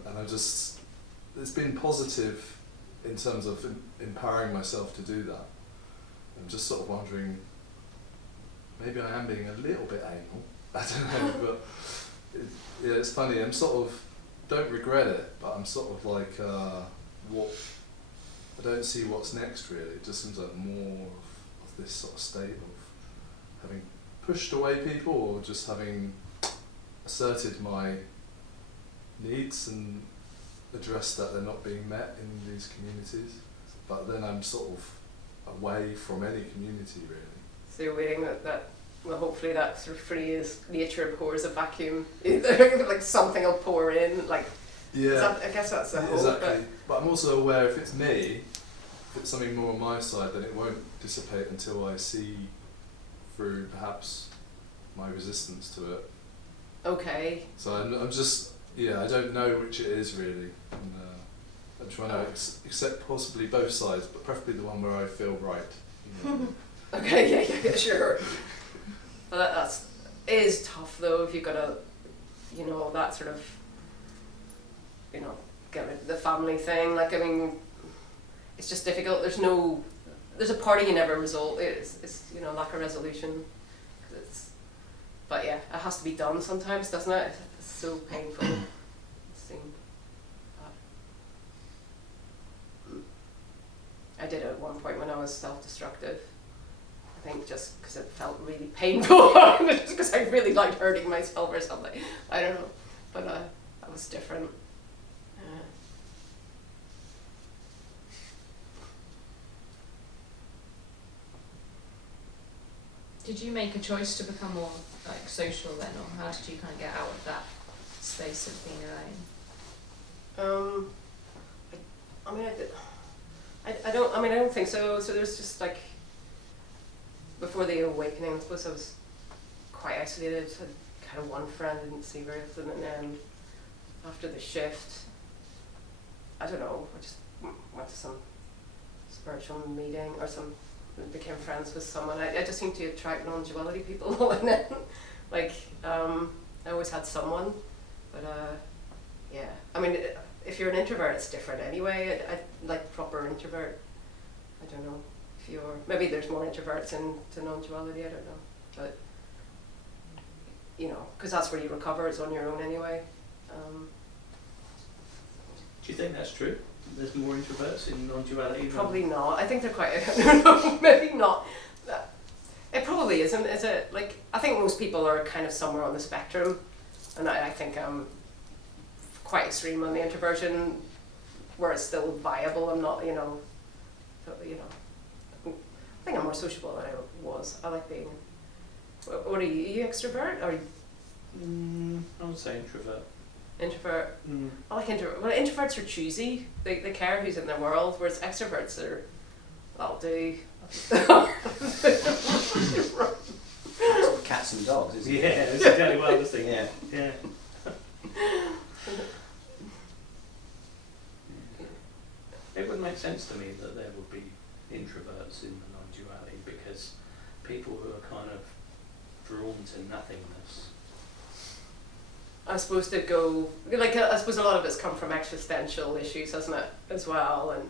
And it's been positive in terms of empowering myself to do that. I'm just sort of wondering, maybe I am being a little bit anal, I don't know, but it's funny, I'm sort of, don't regret it, but I'm sort of like, I don't see what's next really. It just seems like more of this sort of state of having pushed away people or just having asserted my needs and addressed that they're not being met in these communities. But then I'm sort of away from any community really. So you're waiting well, hopefully that sort of phrase, nature abhors a vacuum, like something will pour in, like. Yeah. I guess that's the hope. Exactly. But I'm also aware if it's me, if it's something more on my side, then it won't dissipate until I see through perhaps my resistance to it. Okay. So I'm just, I don't know which it is really. And, I'm trying to accept possibly both sides, but preferably the one where I feel right. Okay, yeah, sure. Well, that is tough though, if you've got that sort of, get rid of the family thing. Like, I mean, it's just difficult. There's a party you never resolve. It's lack of resolution. But yeah, it has to be done sometimes, doesn't it? It's so painful. I did it at one point when I was self-destructive. I think just because it felt really painful, just because I really liked hurting myself or something. I don't know, but that was different. Did you make a choice to become more like social then, or how did you kind of get out of that space of being alone? I mean, I don't think so. So there's just like, before the awakening, I suppose I was quite isolated. Had kind of one friend I didn't see very often, and then after the shift, I don't know, I just went to some spiritual meeting or became friends with someone. I just seem to attract non-duality people, and then like I always had someone, but yeah. I mean, if you're an introvert, it's different anyway. I like proper introvert. I don't know if you're, maybe there's more introverts into non-duality. I don't know, but you know, because that's where you recover. It's on your own anyway. Do you think that's true? There's more introverts in non-duality? Probably not. I think they're quite. I don't know. Maybe not. It probably isn't. Is it? Like, I think most people are kind of somewhere on the spectrum, and I think I'm quite extreme on the introversion, where it's still viable. I'm not, you know. I think I'm more sociable than I was. I like being. What are you? Are you extrovert or? I would say introvert. Introvert. I like introvert. Well, introverts are choosy. They care who's in their world, whereas extroverts are, I'll do. Cats and dogs, isn't it? Yeah, that's exactly what I was thinking. Yeah. It would make sense to me that there would be introverts in the non-duality, because people who are kind of drawn to nothingness. I suppose to go, like, I suppose a lot of it's come from existential issues, hasn't it, as well, and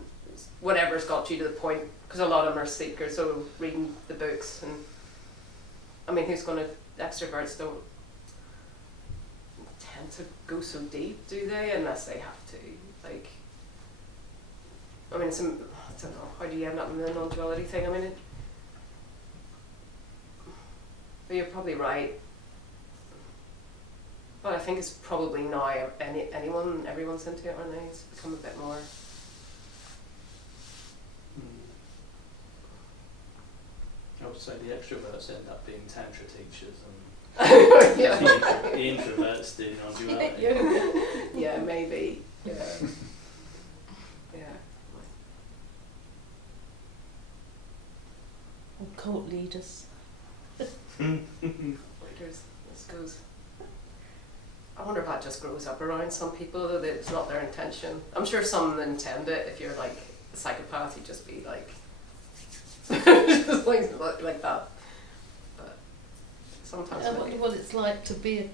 whatever's got you to the point, because a lot of them are seekers, so reading the books, and I mean, extroverts don't tend to go so deep, do they, unless they have to, like, I mean, I don't know, how do you end up in the non-duality thing? I mean, but you're probably right. But I think it's probably now everyone's into it, aren't they? It's become a bit more. I would say the extroverts end up being tantra teachers, and Yeah. the introverts do non-duality. Yeah, maybe. Yeah. Yeah. Or cult leaders. Leaders, this goes. I wonder if that just grows up around some people, though, that it's not their intention. I'm sure some intend it. If you're like a psychopath, you'd just be like, just like that. But sometimes. I wonder what it's like to be,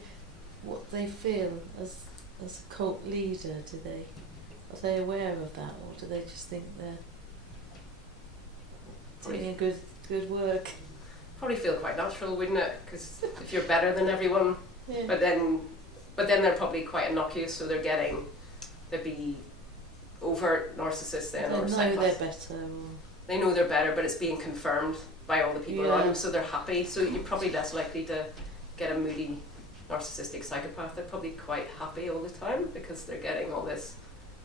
what they feel as a cult leader. Are they aware of that, or do they just think they're doing a good work? Probably feel quite natural, wouldn't it? Because if you're better than everyone, Yeah. but then they're probably quite innocuous, so they'd be overt narcissists then, They or know psychopaths. they're better. Or They know they're better, but it's being confirmed by all the people Yeah. around them, so they're happy. So you're probably less likely to get a moody, narcissistic psychopath. They're probably quite happy all the time because they're getting all this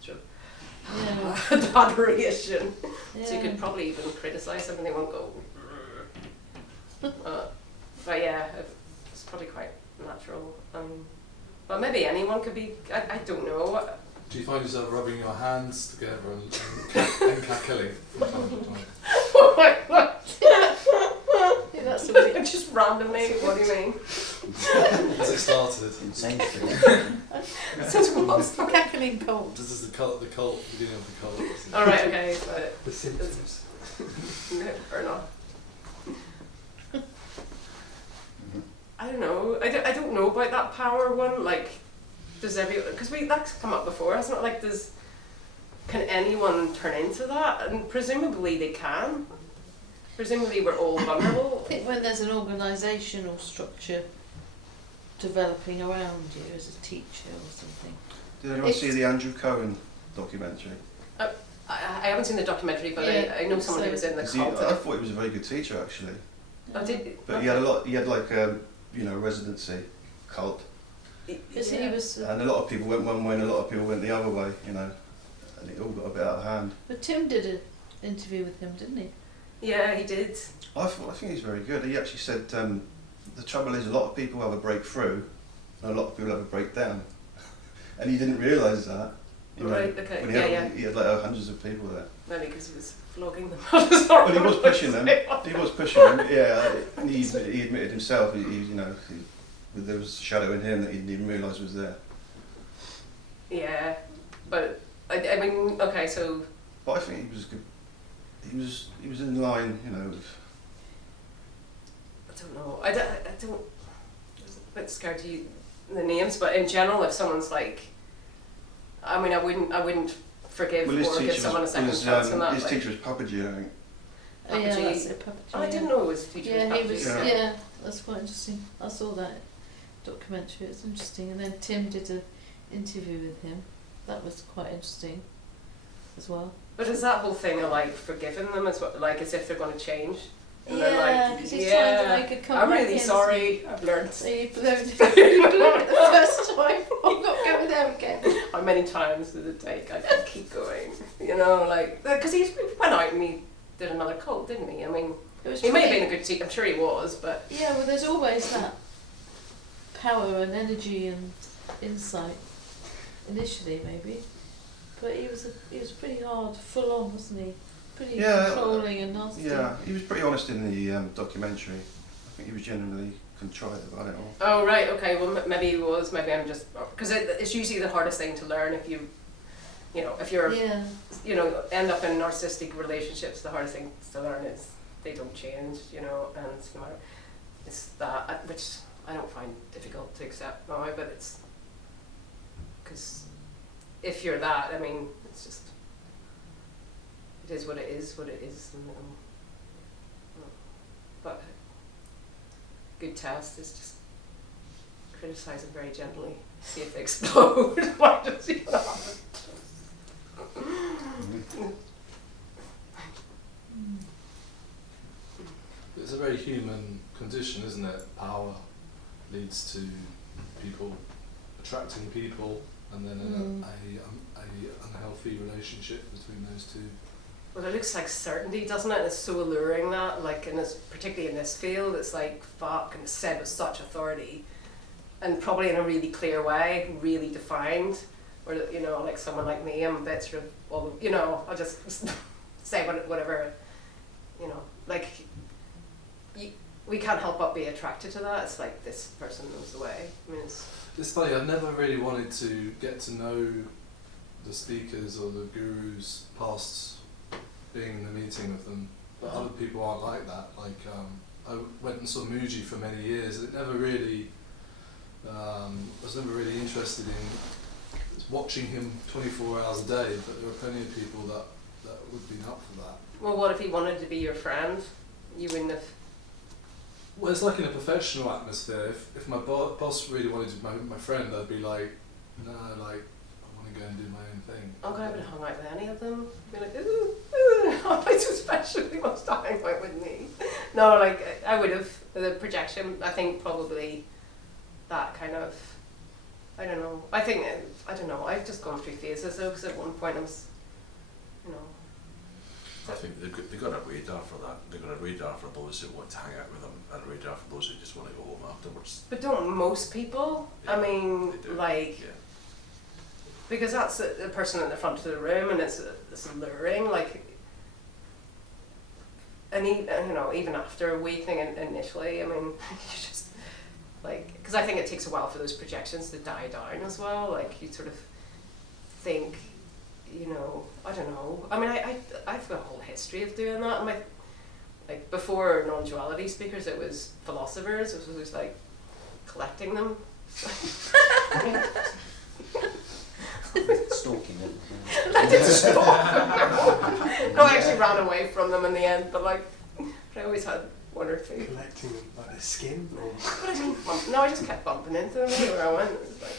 sort of adoration. Yeah. So you could probably even criticise them and they won't go. But yeah, it's probably quite natural. But maybe anyone could be. I don't know. Do you find yourself rubbing your hands together and cackling from time to time? Oh my god! Yeah, that's so weird. Just randomly. What do you mean? As it started. Insane. Since what's the cackling cult? This is the cult, beginning of the cult. All right. Okay. But The symptoms. no, or not. I don't know. I don't know about that power one. Like, does because that's come up before, hasn't it? Like, can anyone turn into that? And presumably they can. Presumably we're all vulnerable. I think when there's an organisational structure developing around you as a teacher or something. Did anyone see the Andrew Cohen documentary? I haven't seen the documentary, but Yeah, I know someone who was in the cult. I thought he was a very good teacher actually. Oh, did, But he had like a residency cult. Because he was. And a lot of people went one way and a lot of people went the other way, and it all got a bit out of hand. But Tim did an interview with him, didn't he? Yeah, he did. I think he's very good. He actually said the trouble is a lot of people have a breakthrough and a lot of people have a breakdown. And he didn't realise that You know, Right, okay, when he had like hundreds of people there. Maybe because he was flogging them. Well, he was pushing them. He was pushing them. Yeah, and he admitted himself. There was a shadow in him that he didn't even realise was there. Yeah, but I mean, okay, so. But I think he was good. He was in line, you know. I don't know. I don't. I'm a bit scared to use the names, but in general, if someone's like, I mean, I wouldn't forgive or give someone a second chance on that. His teacher was Papaji, I think. Oh, yeah, that's it, Papaji. I didn't know it was teacher. Yeah, he was. Yeah. Yeah, that's quite interesting. I saw that documentary. It's interesting. And then Tim did an interview with him. That was quite interesting as well. But is that whole thing of like forgiving them as well, like as if they're going to change? And Yeah, they're like, 'cause he's trying to make a I'm comeback really against sorry. I've learned. So you blew it the first time. I'm not going there again. How many times did it take? I can keep going. You know, like because he went out and he did another cult, didn't he? I mean, It was he may have probably- been a good teacher. I'm sure he was, but Yeah, well, there's always that power and energy and insight initially, maybe. But he was pretty hard, full on, wasn't he? Pretty controlling and nasty. Yeah, he was pretty honest in the documentary. I think he was genuinely contrite about it all. oh right, okay. Well, maybe he was. Maybe I'm just because it's usually the hardest thing to learn if you know, if you're Yeah. you know, end up in narcissistic relationships. The hardest thing to learn is they don't change. You know, and no matter it's that which I don't find difficult to accept now, but it's because if you're that, I mean, it's just it is what it is, and, but good test is just criticize them very gently, see if they explode. Why does he not? It's a very human condition, isn't it? Power leads to people attracting people, and then a unhealthy relationship between those two. Well, it looks like certainty, doesn't it? It's so alluring that, like, particularly in this field, it's like, fuck, and it's said with such authority, and probably in a really clear way, really defined, or, you know, like someone like me, I'm a bit sort of, well, you know, I'll just say whatever, you know, like, we can't help but be attracted to that. It's like, this person knows the way. I mean, It's funny, I've never really wanted to get to know the speakers or the gurus past being in the meeting with them, but other people aren't like that. Like, I went and saw Muji for many years. It never really, I was never really interested in watching him 24 hours a day, but there were plenty of people that would be up for that. well, what if he wanted to be your friend? You wouldn't have. Well, it's like in a professional atmosphere. If my boss really wanted to be my friend, I'd be like, no, like, I want to go and do my own thing. Oh God, I would have hung out with any of them. Be like, oh, it's so special. He wants to hang out with me. No, like I would have. The projection, I think, probably that kind of. I don't know. I don't know. I've just gone through phases though, because at one point I was, you know. I think they've got a radar for that. They've got a radar for those who want to hang out with them, and a radar for those who just want to go home afterwards. But don't most people? Yeah, I mean, they do. like. Yeah. Because that's the person at the front of the room, and it's alluring, like. And you know, even after awakening initially, I mean, you just like, because I think it takes a while for those projections to die down as well. Like you sort of think, you know, I don't know. I mean, I've got a whole history of doing that. Like before non-duality speakers, it was philosophers. It was like collecting them. Stalking them. I did stalk them. No, I actually ran away from them in the end, but like, I always had one or two. Collecting them like their skin? Or? But I mean, no, I just kept bumping into them everywhere I went. It was like,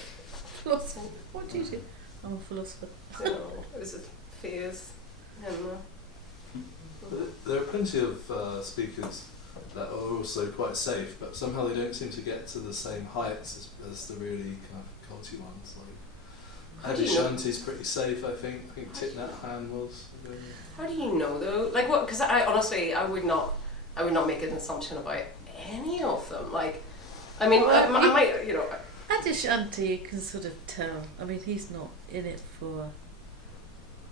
Philosopher. What do you do? I'm a philosopher. you know, it was a phase. And, There are plenty of speakers that are also quite safe, but somehow they don't seem to get to the same heights as the really kind of culty ones. Like How do Adi you know? Shanti's pretty safe, I think. I think Thich Nhat Hanh was. How do you know though? Like what? Because I honestly, I would not make an assumption about any of them. Like, I mean, I might, you know. Adishanti, you can sort of tell. I mean, he's not in it for.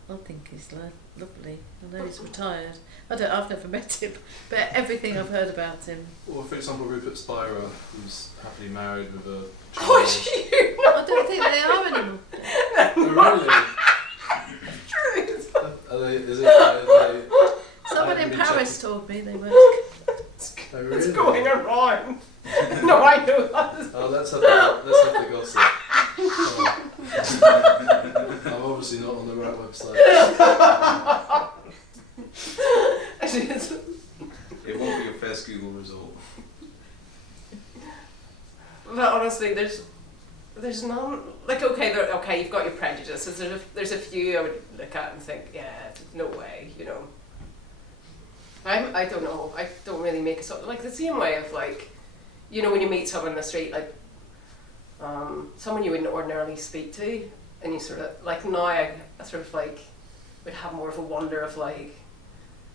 I think he's lovely. I know he's retired. I've never met him, but everything I've heard about him. Or for example, Rupert Spira, who's happily married with a child. Oh, you I don't think they are anymore. Oh, really? Are they, is it, are they, Someone in really Paris checking? told me they were. Oh, really? It's going around. No, I know that. Oh, let's have the gossip. Oh. I'm obviously not on the right website. Actually, it's, It won't be your first Google result. but honestly, there's none. Like, okay, you've got your prejudices. There's a few I would look at and think, yeah, no way, you know. I don't know. I don't really make it so like the same way of like, you know, when you meet someone in the street, like someone you wouldn't ordinarily speak to, and you sort of like now I sort of like would have more of a wonder of like,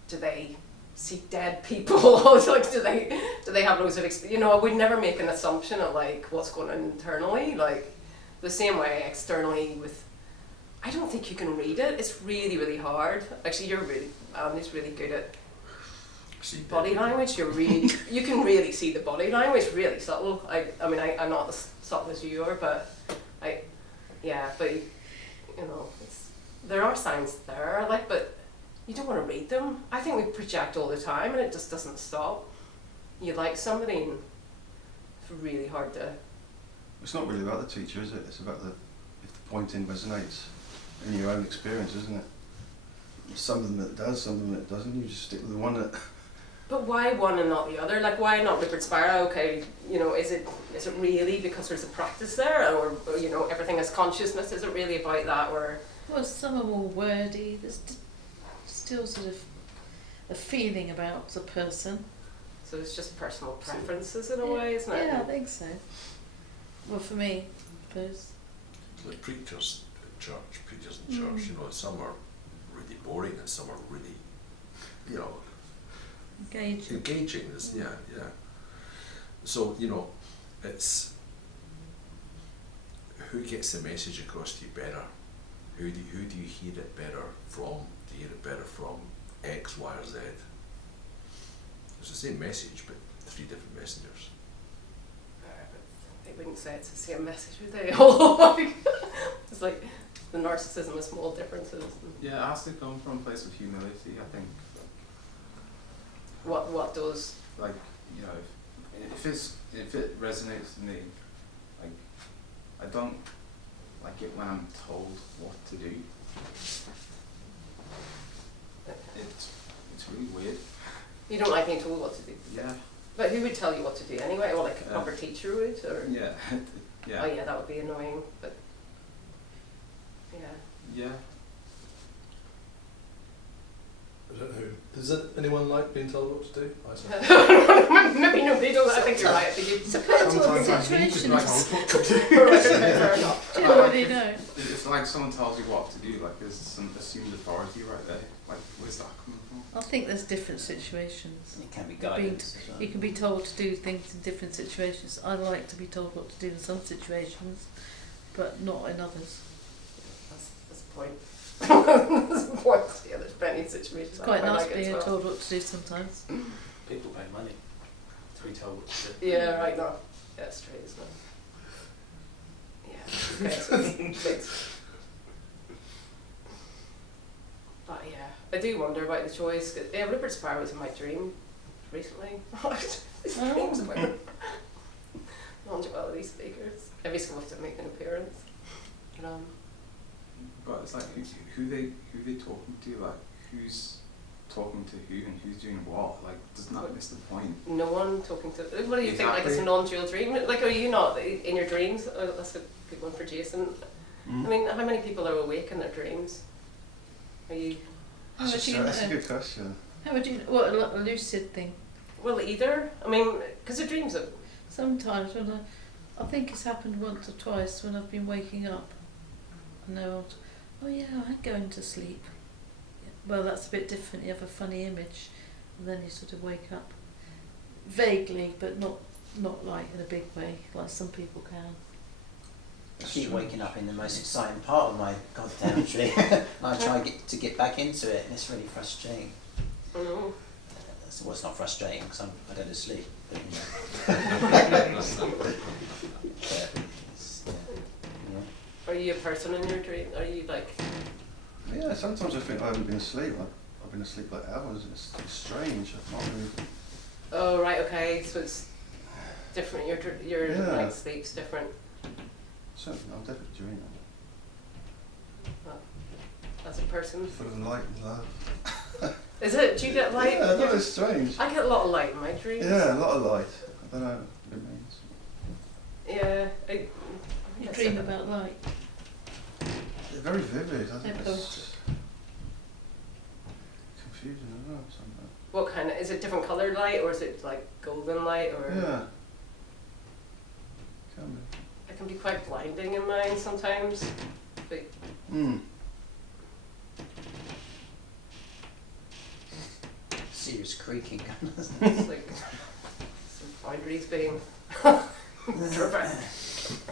do they see dead people? Like, do they have loads of you know, I would never make an assumption of like what's going on internally. Like the same way externally with, I don't think you can read it. It's really, really hard. Actually, you're really Andy's really good at body language. You can really see the body language, really subtle. I mean, I'm not as subtle as you are, but but you know, there are signs there, like, but you don't want to read them. I think we project all the time, and it just doesn't stop. You like somebody, and it's really hard to. It's not really about the teacher, is it? It's about if the pointing resonates in your own experience, isn't it? Some of them it does, some of them it doesn't. You just stick with the one that. But why one and not the other? Like, why not Rupert Spira? Okay, you know, is it really because there's a practice there, or you know, everything is consciousness? Is it really about that, or? Well, some are more wordy. There's still sort of a feeling about the person. So it's just personal preferences in a way, isn't it? Yeah, I think so. Well, for me, I suppose. Like preachers in church, preachers in church, you know, some are really boring and some are really, you know, engaging. Yeah. So, you know, it's who gets the message across to you better? Who do you hear it better from? Do you hear it better from X, Y, or Z? It's the same message, but 3 different messengers. But they wouldn't say it's the same message, would they? Although, it's like the narcissism of small differences. Yeah, it has to come from a place of humility, I think. What does? Like, you know, if it resonates with me, like, I don't like it when I'm told what to do. It's really weird. You don't like being told what to do? Yeah. But who would tell you what to do anyway? Or like a proper teacher would? Or? Yeah. Yeah. Oh yeah, that would be annoying, but yeah. Yeah. I don't know. Does anyone like being told what to do? I say. Maybe nobody does. I think you're right. I think you Depends what the Sometimes I need to situation be is. told what to do. fair enough. Do you already know? It's like someone tells you what to do, like there's some assumed authority right there. Like, where's that coming from? I think there's different situations. It can be guidance as well. You can be told to do things in different situations. I like to be told what to do in some situations, but not in others. That's the point. That's the point. Yeah, there's plenty of situations. It's quite I nice like it being as well. told what to do sometimes. People pay money to be told what to do. Yeah, right now. Yeah, it's straight, isn't it? Yeah. Okay, so it's but yeah, I do wonder about the choice. 'Cause, yeah, Rupert Spira was in my dream recently. These dreams about non-duality speakers. Every so often make an appearance. But it's like who they talking to, like who's talking to who and who's doing what. Like, doesn't that miss the point? No one talking to. What do you think? Like, it's a Exactly. non-dual dream. Like, are you not in your dreams? Oh, that's a good one for Jason. I mean, how many people are awake in their dreams? Are you? How would you That's a know? good question. How would you? What a lucid thing. Well, either. I mean, because the dreams are. Sometimes when I think it's happened once or twice when I've been waking up, and they're all, oh yeah, I'm going to sleep. Well, that's a bit different. You have a funny image, and then you sort of wake up vaguely, but not like in a big way, like some people can. I keep waking up in the most exciting part of my goddamn dream. And I try to get back into it, and it's really frustrating. Mm. Well, it's not frustrating because I go to sleep. But, you know. Are you a person in your dream? Are you like? Yeah, sometimes I think I haven't been asleep. I've been asleep like hours. It's strange. I can't really... Oh right, okay. So it's different. Your Yeah. night sleep's different. So I'm definitely dreaming. Well, as a person. Full of light and love. Is it? Do you get light? Yeah, that is strange. I get a lot of light in my dreams. Yeah, a lot of light. I don't know what it means. Yeah. You dream about light. They're very vivid. I think They're it's confusing. I don't know sometimes. What kind of? Is it different coloured light, or is it like golden light, or? Yeah. Can be. It can be quite blinding in mine sometimes. But Mm. Serious creaking. it's like some boundaries being traversed.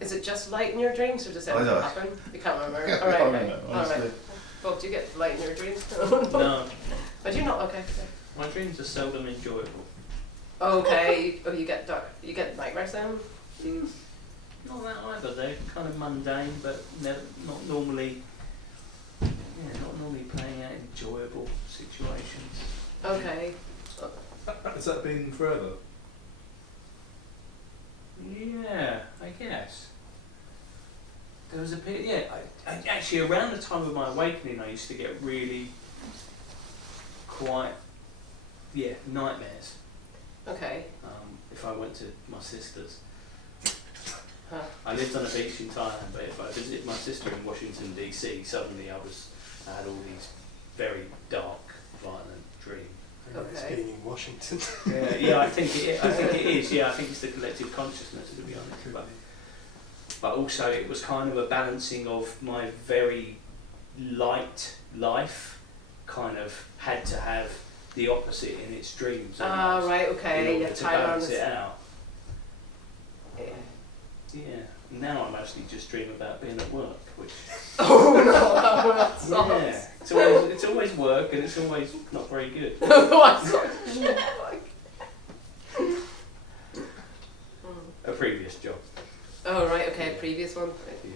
Is it just light in your dreams, or does it I don't. happen? You can't remember. I All right, can't okay. remember, All right. honestly. Bob, do you get light in your dreams? No, I do not. Okay. my dreams are seldom enjoyable. Okay. Oh, you get dark. You get nightmares then. Not that either. They're kind of mundane, but not normally. Yeah, not normally playing out enjoyable situations. Okay. Has that been forever? Yeah, I guess. There was a period, yeah, I actually around the time of my awakening I used to get really quite, nightmares. Okay. If I went to my sister's. Huh. I lived on a beach in Thailand, but if I visited my sister in Washington DC, suddenly I had all these very dark, violent dreams. It's Okay. being in Washington. Yeah, I think it is. Yeah, I think it's the collective consciousness, to be honest. But also, it was kind of a balancing of my very light life, kind of had to have the opposite in its dreams. Ah, almost, right. in Okay. order Yeah. to Thailand balance is. it out. Yeah. Yeah. Now I mostly just dream about being at work, which. Oh no! That sucks. Yeah. It's always work, and it's always not very good. What sort of shit? Like. A previous job. Oh right. Okay. Previous one.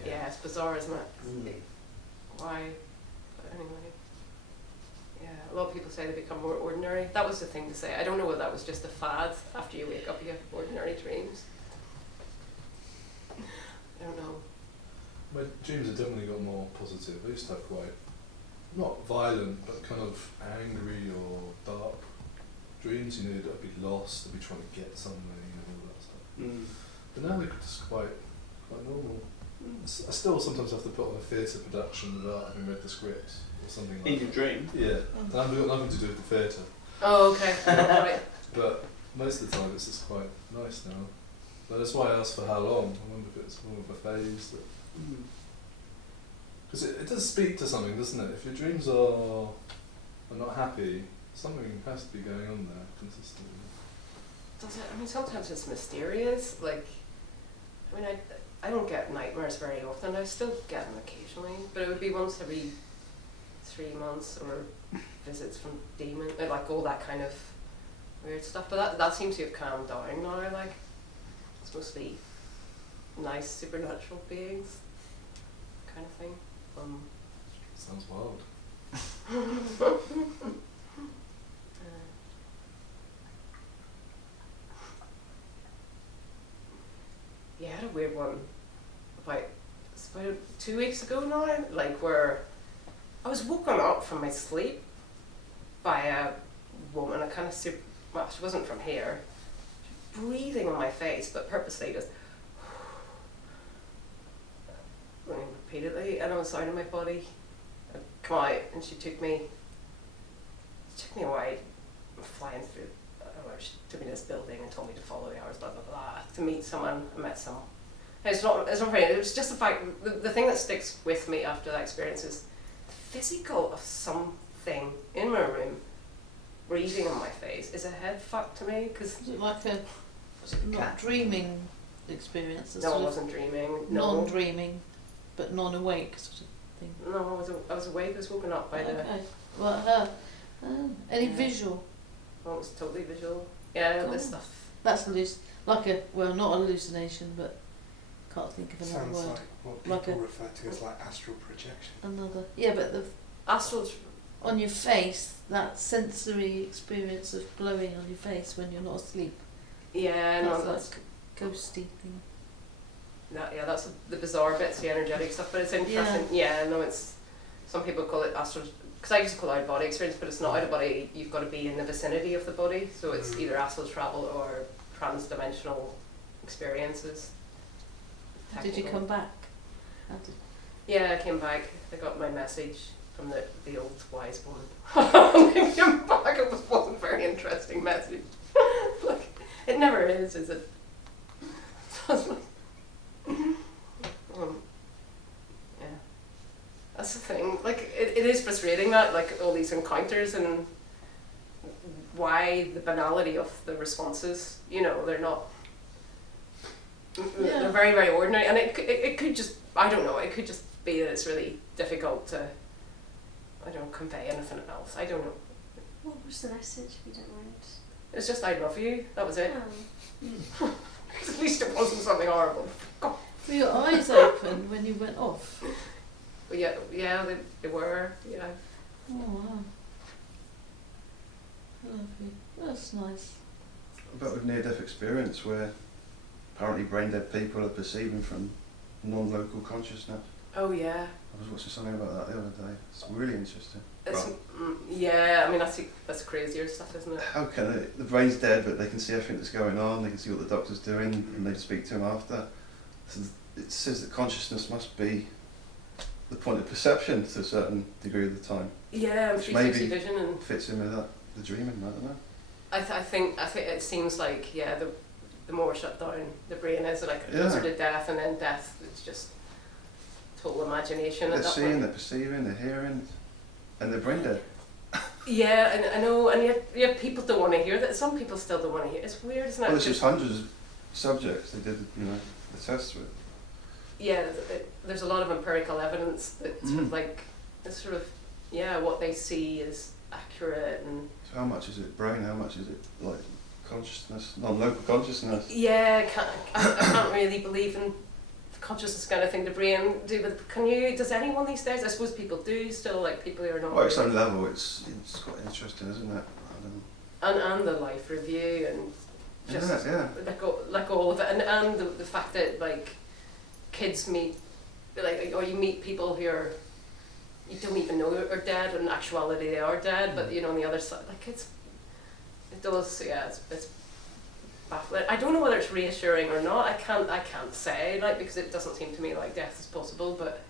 Yeah. Yeah. It's bizarre, isn't it? Mm. Why? But anyway. Yeah. A lot of people say they become more ordinary. That was the thing to say. I don't know whether that was just a fad. After you wake up, you have ordinary dreams. I don't know. My dreams have definitely got more positive. I used to have quite, not violent, but kind of angry or dark dreams. You know, I'd be lost, I'd be trying to get somewhere, you know, all that stuff. Mm. But now they're just quite normal. I still sometimes have to put on a theatre production without having read the script or something like In that. your dream? Yeah, and I've got nothing to do with the theatre. Oh okay. Right. But most of the time it's just quite nice now. But that's why I asked for how long. I wonder if it's more of a phase that. Because it does speak to something, doesn't it? If your dreams are not happy, something has to be going on there consistently. Does it? I mean, sometimes it's mysterious. Like, I mean, I don't get nightmares very often. I still get them occasionally, but it would be once every 3 months, or visits from demons, like all that kind of weird stuff. But that seems to have calmed down now. Like, it's mostly nice supernatural beings, kind of thing. Sounds wild. Yeah, I had a weird one about 2 weeks ago now, like where I was woken up from my sleep by a woman, a kind of well, she wasn't from here, breathing on my face, but purposely just going repeatedly, and I was out of my body. I'd come out, and she took me away, flying through. She took me to this building and told me to follow the hours, blah blah blah, to meet someone. I met someone. It's not funny. It was just the fact. The thing that sticks with me after that experience is the physical of something in my room breathing on my face is a head fuck to me, because Was it like a Was it the not cat? dreaming experience? A no, I sort of wasn't dreaming. No, non-dreaming, but non-awake sort of thing. no, I was awake. I was woken up by the. Okay. Well, any Yeah. visual? Well, it was totally visual. Yeah, Cool. this stuff. That's like a well, not a hallucination, but can't think of another Sounds word. like what people Like a- refer to as like astral projection. Another. Yeah, but the Astral. on your face, that sensory experience of blowing on your face when you're not asleep. Yeah, no, That's that's. like ghosty thing. Yeah, that's the bizarre bits, the energetic stuff. But it's interesting. Yeah, no, it's. Some people call it astral. Because I used to call it out of body experience, but it's not out of body. You've got to be in the vicinity of the body, so it's either astral travel or trans-dimensional experiences. Did you Technical. come back? How did, Yeah, I came back. I got my message from the old wise woman. I came back. It wasn't a very interesting message. Like, it never is it? Yeah. That's the thing. Like, it is frustrating that, like, all these encounters and why the banality of the responses, you know, they're not. Yeah. They're very, very ordinary, and it could just, I don't know, it could just be that it's really difficult to, I don't know, convey anything else. I don't know. What was the message, if you don't mind? It's just I love you. That was it. Oh. At least it wasn't something horrible. God. were your eyes open when you went off? But yeah, they were. Yeah. Oh wow. Lovely. That's nice. About with near-death experience where apparently brain-dead people are perceiving from non-local consciousness. Oh yeah. I was watching something about that the other day. It's really interesting. It's, Well, yeah, I mean that's crazier stuff, isn't it? how can it, the brain's dead but they can see everything that's going on, they can see what the doctor's doing and they speak to him after. So it says that consciousness must be the point of perception to a certain degree of the time. Yeah, Which 360 maybe vision and fits in with that, the dreaming, I don't know. I think it seems like the more shut down the brain is, like closer to death, and then death it's just total imagination. They're at that seeing, point. they're perceiving, they're hearing, and they're brain dead. Yeah, and I know, and yet people don't want to hear that. Some people still don't want to hear. It's weird, isn't it? Well, there's just hundreds of subjects they did, the tests with. Yeah, there's a lot of empirical evidence that sort of like it's sort of what they see is accurate and. So how much is it brain? How much is it like consciousness, non-local consciousness? Yeah, I can't really believe in consciousness kind of thing. The brain do, but does anyone these days? I suppose people do still, like people who are not. Well, at some level, it's quite interesting, isn't it? And the life review and just like all of it, and the fact that like kids meet, like, or you meet people who are you don't even know are dead, and in actuality they are dead, but on the other side, like it's baffling. I don't know whether it's reassuring or not. I can't say, like, because it doesn't seem to me like death is possible, but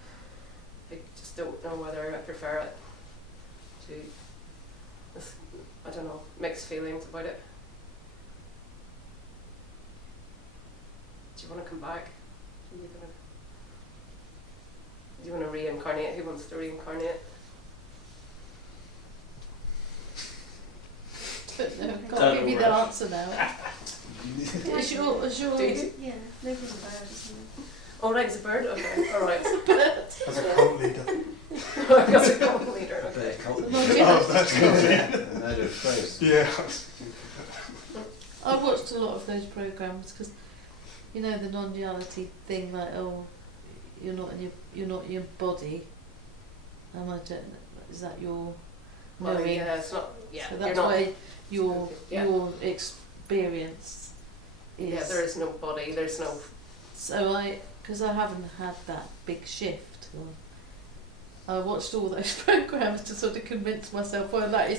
I just don't know whether I prefer it to. I don't know, mixed feelings about it. Do you want to come back? Do you want to reincarnate? Who wants to reincarnate? But no, Don't can't give you the rush. answer now. Yeah, Is your Do you? yeah, nobody's a bird, isn't it? Oh right, it's a bird? Okay, alright. As a cult leader. That's a cult leader, okay. Oh, that's cult. Yeah. I watched a lot of those programs because, the non-duality thing, like, oh, you're not in your body. Is that your Well, knowing? yeah, it's not. Yeah, So you're that's not. why your experience is. Yeah, there is no body. There's no. So because I haven't had that big shift, I watched all those programs to sort of convince myself, well, that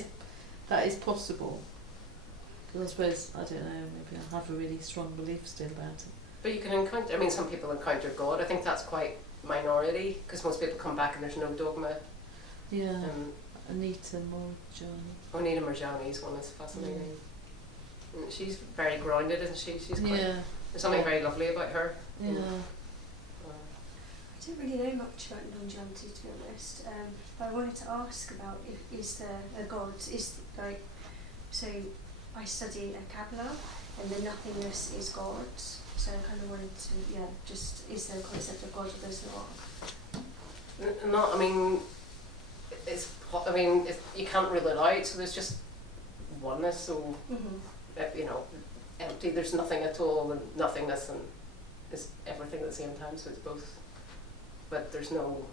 is possible. Because I suppose, I don't know, maybe I have a really strong belief still about it. But you can encounter. I mean, some people encounter God. I think that's quite minority because most people come back and there's no dogma. Yeah. Anita Morjani. Anita Morjani's one is fascinating. And she's very grounded, isn't she? She's quite. Yeah. There's something very lovely about her. Yeah. I don't really know much about non-duality, to be honest, but I wanted to ask about is there a God? Is like So I study a Kabbalah, and the nothingness is God. So I kind of wanted to, just is there a concept of God or there's not? No, I mean, you can't rule it out, so there's just oneness, so, empty, there's nothing at all, and nothingness and is everything at the same time, so it's both. But there's no,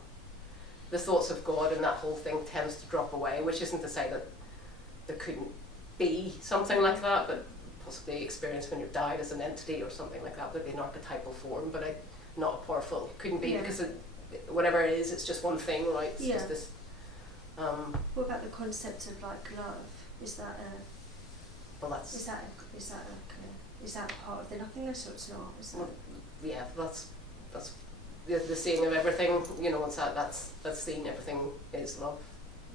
the thoughts of God and that whole thing tends to drop away, which isn't to say that there couldn't be something like that, but possibly experience when you're died as an entity or something like that would be an archetypal form, but not powerful. Couldn't be because whatever it is, it's just one thing, right? It's just this. What about the concept of like love? Is that is that part of the nothingness or it's not? Is that That's the seeing of everything. Once that's seeing everything is love,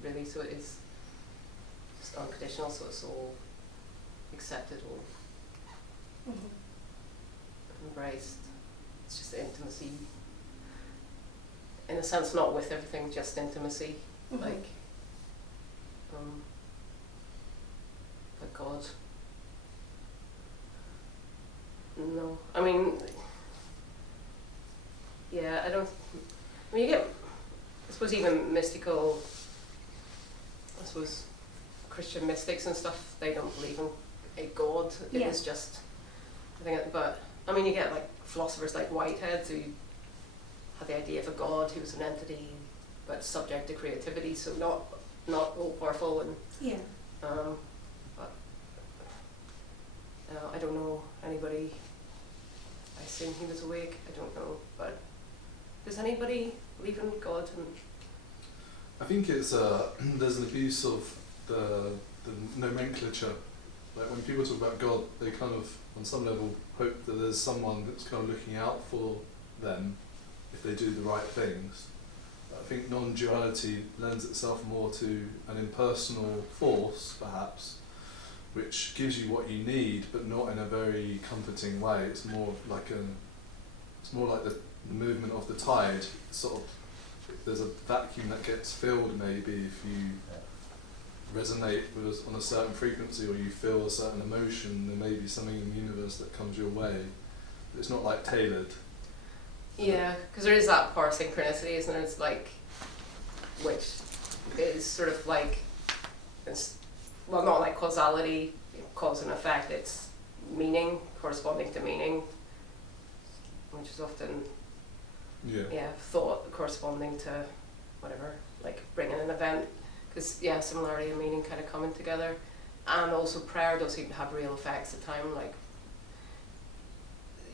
really. So it is just unconditional. So it's all accepted or embraced. It's just intimacy. In a sense, not with everything, just intimacy. Like God. No, I mean, I don't. You get, I suppose, even mystical. I suppose Christian mystics and stuff. They don't believe in a God. It is just. I think, but I mean, you get like philosophers like Whitehead who had the idea of a God who was an entity, but subject to creativity, so not all powerful and. But I don't know anybody. I assume he was awake. I don't know, but does anybody believe in God? And I think it's there's an abuse of the nomenclature. Like when people talk about God, they kind of, on some level, hope that there's someone that's kind of looking out for them if they do the right things. I think non-duality lends itself more to an impersonal force, perhaps, which gives you what you need, but not in a very comforting way. It's more like the movement of the tide. Sort of, there's a vacuum that gets filled maybe if you resonate with on a certain frequency or you feel a certain emotion. There may be something in the universe that comes your way. But it's not like tailored. Yeah, because there is that power synchronicity, isn't there? It's like, which is sort of like, it's, well, not like causality, cause and effect, it's meaning, corresponding to meaning, which is often, thought corresponding to whatever, like bringing an event, because, similarity and meaning kind of coming together. And also prayer does seem to have real effects at time, like,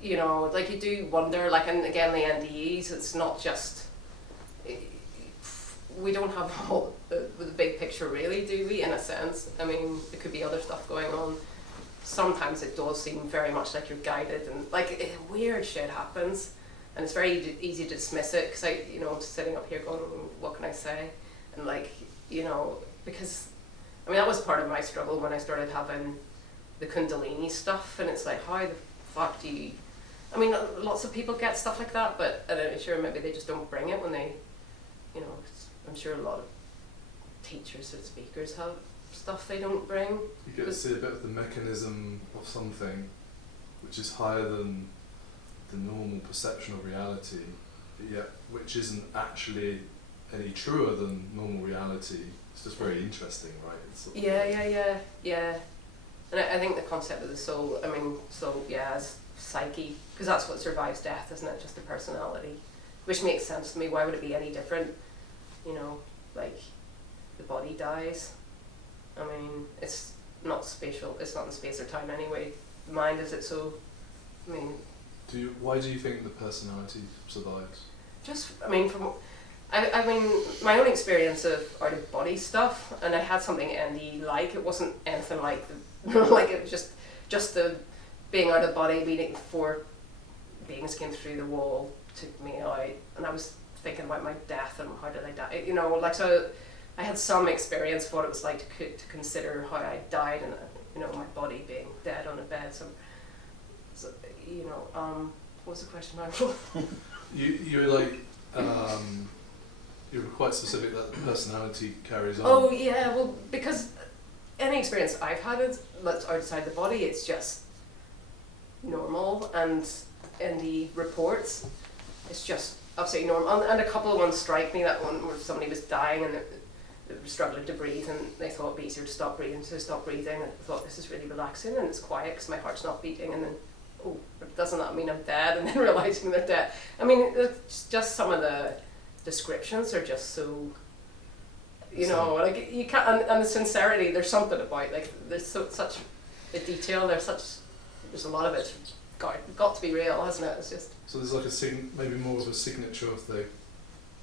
like you do wonder, like, and again, the NDEs, it's not just, we don't have all the big picture really, do we, in a sense? I mean, there could be other stuff going on. Sometimes it does seem very much like you're guided, and like weird shit happens, and it's very easy to dismiss it, because I'm sitting up here going, what can I say? And like, because, I mean, that was part of my struggle when I started having the Kundalini stuff, and it's like, how the fuck do you, I mean, lots of people get stuff like that, but I'm sure maybe they just don't bring it when they, I'm sure a lot of teachers and speakers have stuff they don't bring. You get to see a bit of the mechanism of something which is higher than the normal perception of reality, but yet which isn't actually any truer than normal reality. It's just very interesting, right? It's sort of yeah. And I think the concept of the soul, I mean, as psyche, because that's what survives death, isn't it? Just the personality, which makes sense to me. Why would it be any different? Like the body dies. I mean, it's not spatial. It's not in space or time anyway. The mind is it, so. I mean. Why do you think the personality survives? Just, I mean, I mean, my own experience of out of body stuff, and I had something NDE like. It wasn't anything like like it was just the being out of body, meaning 4 beings came through the wall, took me out, and I was thinking about my death and how did I die, like, so I had some experience of what it was like to consider how I died and my body being dead on a bed. So what was the question? You were like you were quite specific that the personality carries on. Oh yeah, well, because any experience I've had that's outside the body, it's just normal, and in the reports, it's just absolutely normal. And a couple of ones strike me, that one where somebody was dying and they were struggling to breathe, and they thought it'd be easier to stop breathing, so they stopped breathing, and I thought, this is really relaxing, and it's quiet because my heart's not beating, and then, oh, doesn't that mean I'm dead? And then realising they're dead. I mean, it's just some of the descriptions are just so, you know, like you can't, and the sincerity, there's something about, like, there's such a detail, there's a lot of it got to be real, hasn't it? It's just. So there's like maybe more of a signature of the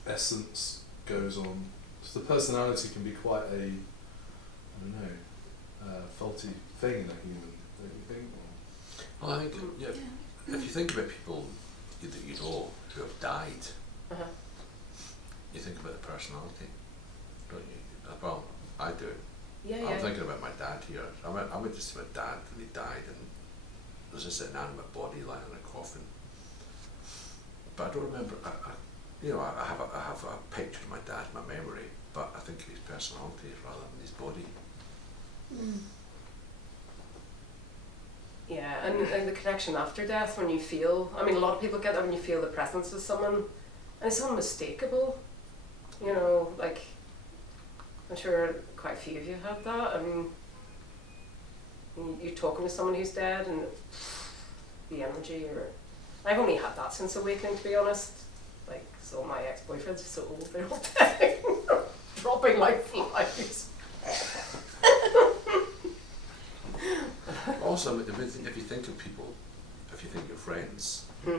essence goes on. So the personality can be quite a, I don't know, faulty thing in a human, don't you think? Or? Well, I think, if you think about people that you know who have died, you think about the personality, don't you? Well, I do. I'm thinking about my dad here. I went to see my dad when he died, and there's this inanimate body lying in a coffin. But I don't remember. I have a picture of my dad in my memory, but I think of his personality rather than his body. Yeah, and the connection after death, when you feel, I mean, a lot of people get that when you feel the presence of someone, and it's unmistakable. You know, like, I'm sure quite a few of you have that. I mean, you're talking to someone who's dead, and the energy, or I've only had that since awakening, to be honest. Like, so my ex-boyfriends are so old, they're all dead, dropping like flies. Also, if you think of people, if you think of friends, I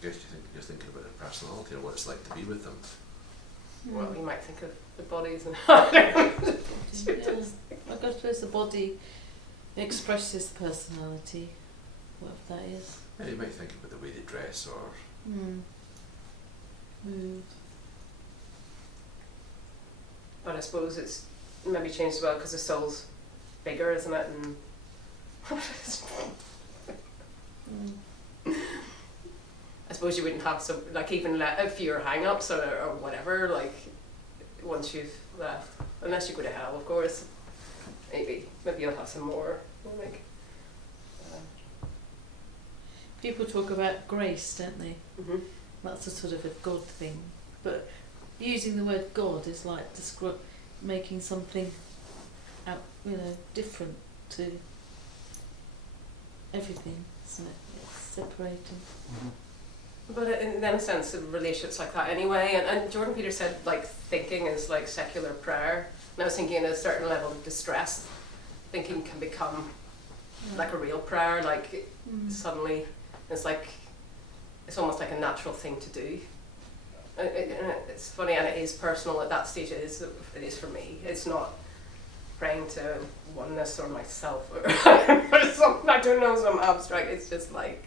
guess you're thinking about their personality or what it's like to be with them. Well, you might think of the bodies and I suppose the body expresses the personality, whatever that is. Yeah, you might think about the way they dress or. But I suppose it's maybe changed as well because the soul's bigger, isn't it? And I suppose you wouldn't have some, like, even fewer hang-ups or whatever, like, once you've left, unless you go to hell, of course. Maybe you'll have some more, like. People talk about grace, don't they? That's a sort of a God thing, but using the word God is like making something out, different to everything, isn't it? It's separating. But in a sense, in relationships like that anyway, and Jordan Peterson said, like, thinking is like secular prayer, and I was thinking at a certain level of distress, thinking can become like a real prayer, like suddenly it's like, it's almost like a natural thing to do. It's funny, and it is personal at that stage. It is for me. It's not praying to oneness or myself or something, I don't know, some abstract. It's just like,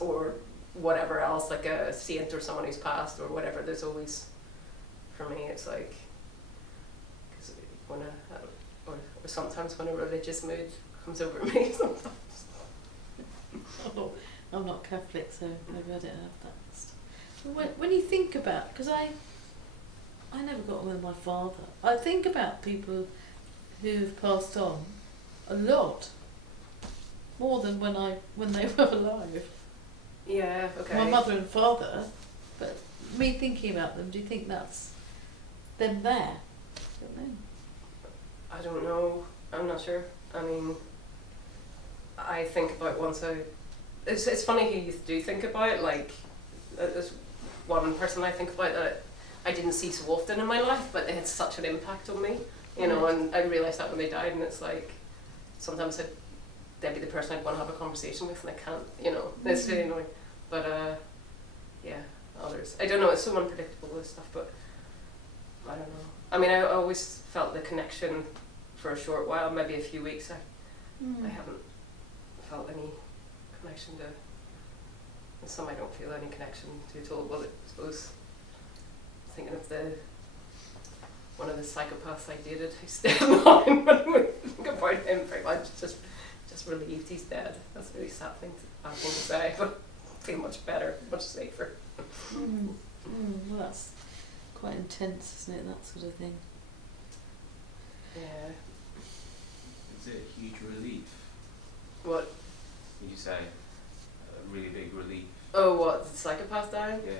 or whatever else, like a saint or someone who's passed or whatever. There's always, for me, it's like, because or sometimes when a religious mood comes over me, sometimes. Oh, I'm not Catholic, so maybe I don't have that stuff. When you think about, because I never got on with my father. I think about people who've passed on a lot more than when they were alive. Yeah, okay. My mother and father, but me thinking about them, do you think that's them there? I don't know. I don't know. I'm not sure. I mean, I think about once it's funny who you do think about. Like, there's one person I think about that I didn't see so often in my life, but they had such an impact on me, and I realised that when they died, and it's like, sometimes they'd be the person I'd want to have a conversation with, and I can't, it's really annoying. But, yeah, others. I don't know, it's so unpredictable, this stuff, but I don't know. I mean, I always felt the connection for a short while, maybe a few weeks. I haven't felt any connection to, and some I don't feel any connection to at all. Well, I suppose, thinking of one of the psychopaths I dated who's still alive, but I think about him very much, just relieved he's dead. That's a really sad thing to say, but I feel much better, much safer. Well, that's quite intense, isn't it, that sort of thing? Yeah. Is it a huge relief? What? Would you say a really big relief? Oh, what? The psychopath dying? Yeah.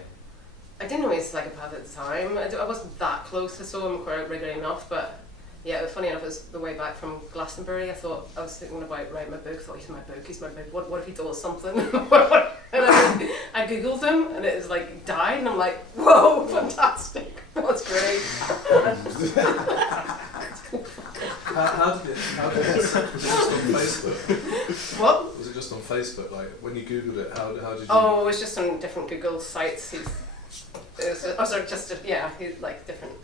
I didn't know he was a psychopath at the time. I wasn't that close. I saw him quite regularly enough, but yeah, funny enough, it was the way back from Glastonbury. I was thinking about writing my book. I thought, he's my book. What if he does something? And I googled him, and it was like died, and I'm like, whoa, fantastic, that's great. How did it? Was it just on Facebook? What? Was it just on Facebook? Like when you googled it, how did you? Oh, it was just on different Google sites. He's like different.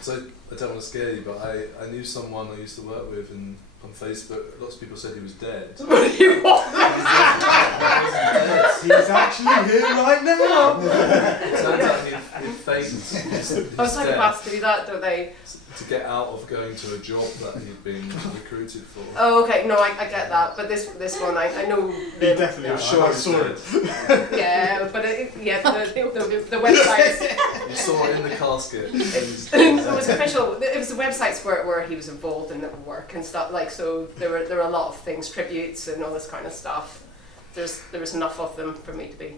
So I don't want to scare you, but I knew someone I used to work with on Facebook. Lots of people said he was dead. He's actually here right now. It turns out he'd faked Oh, psychopaths do that, don't they? to get out of going to a job that he'd been recruited for. Oh, okay. No, I get that. But this one, I know. He definitely was sure I saw it. Yeah, but the websites. You saw it in the casket. It was official. It was the websites where he was involved in the work and stuff. Like, so there were a lot of things, tributes and all this kind of stuff. There was enough of them for me to be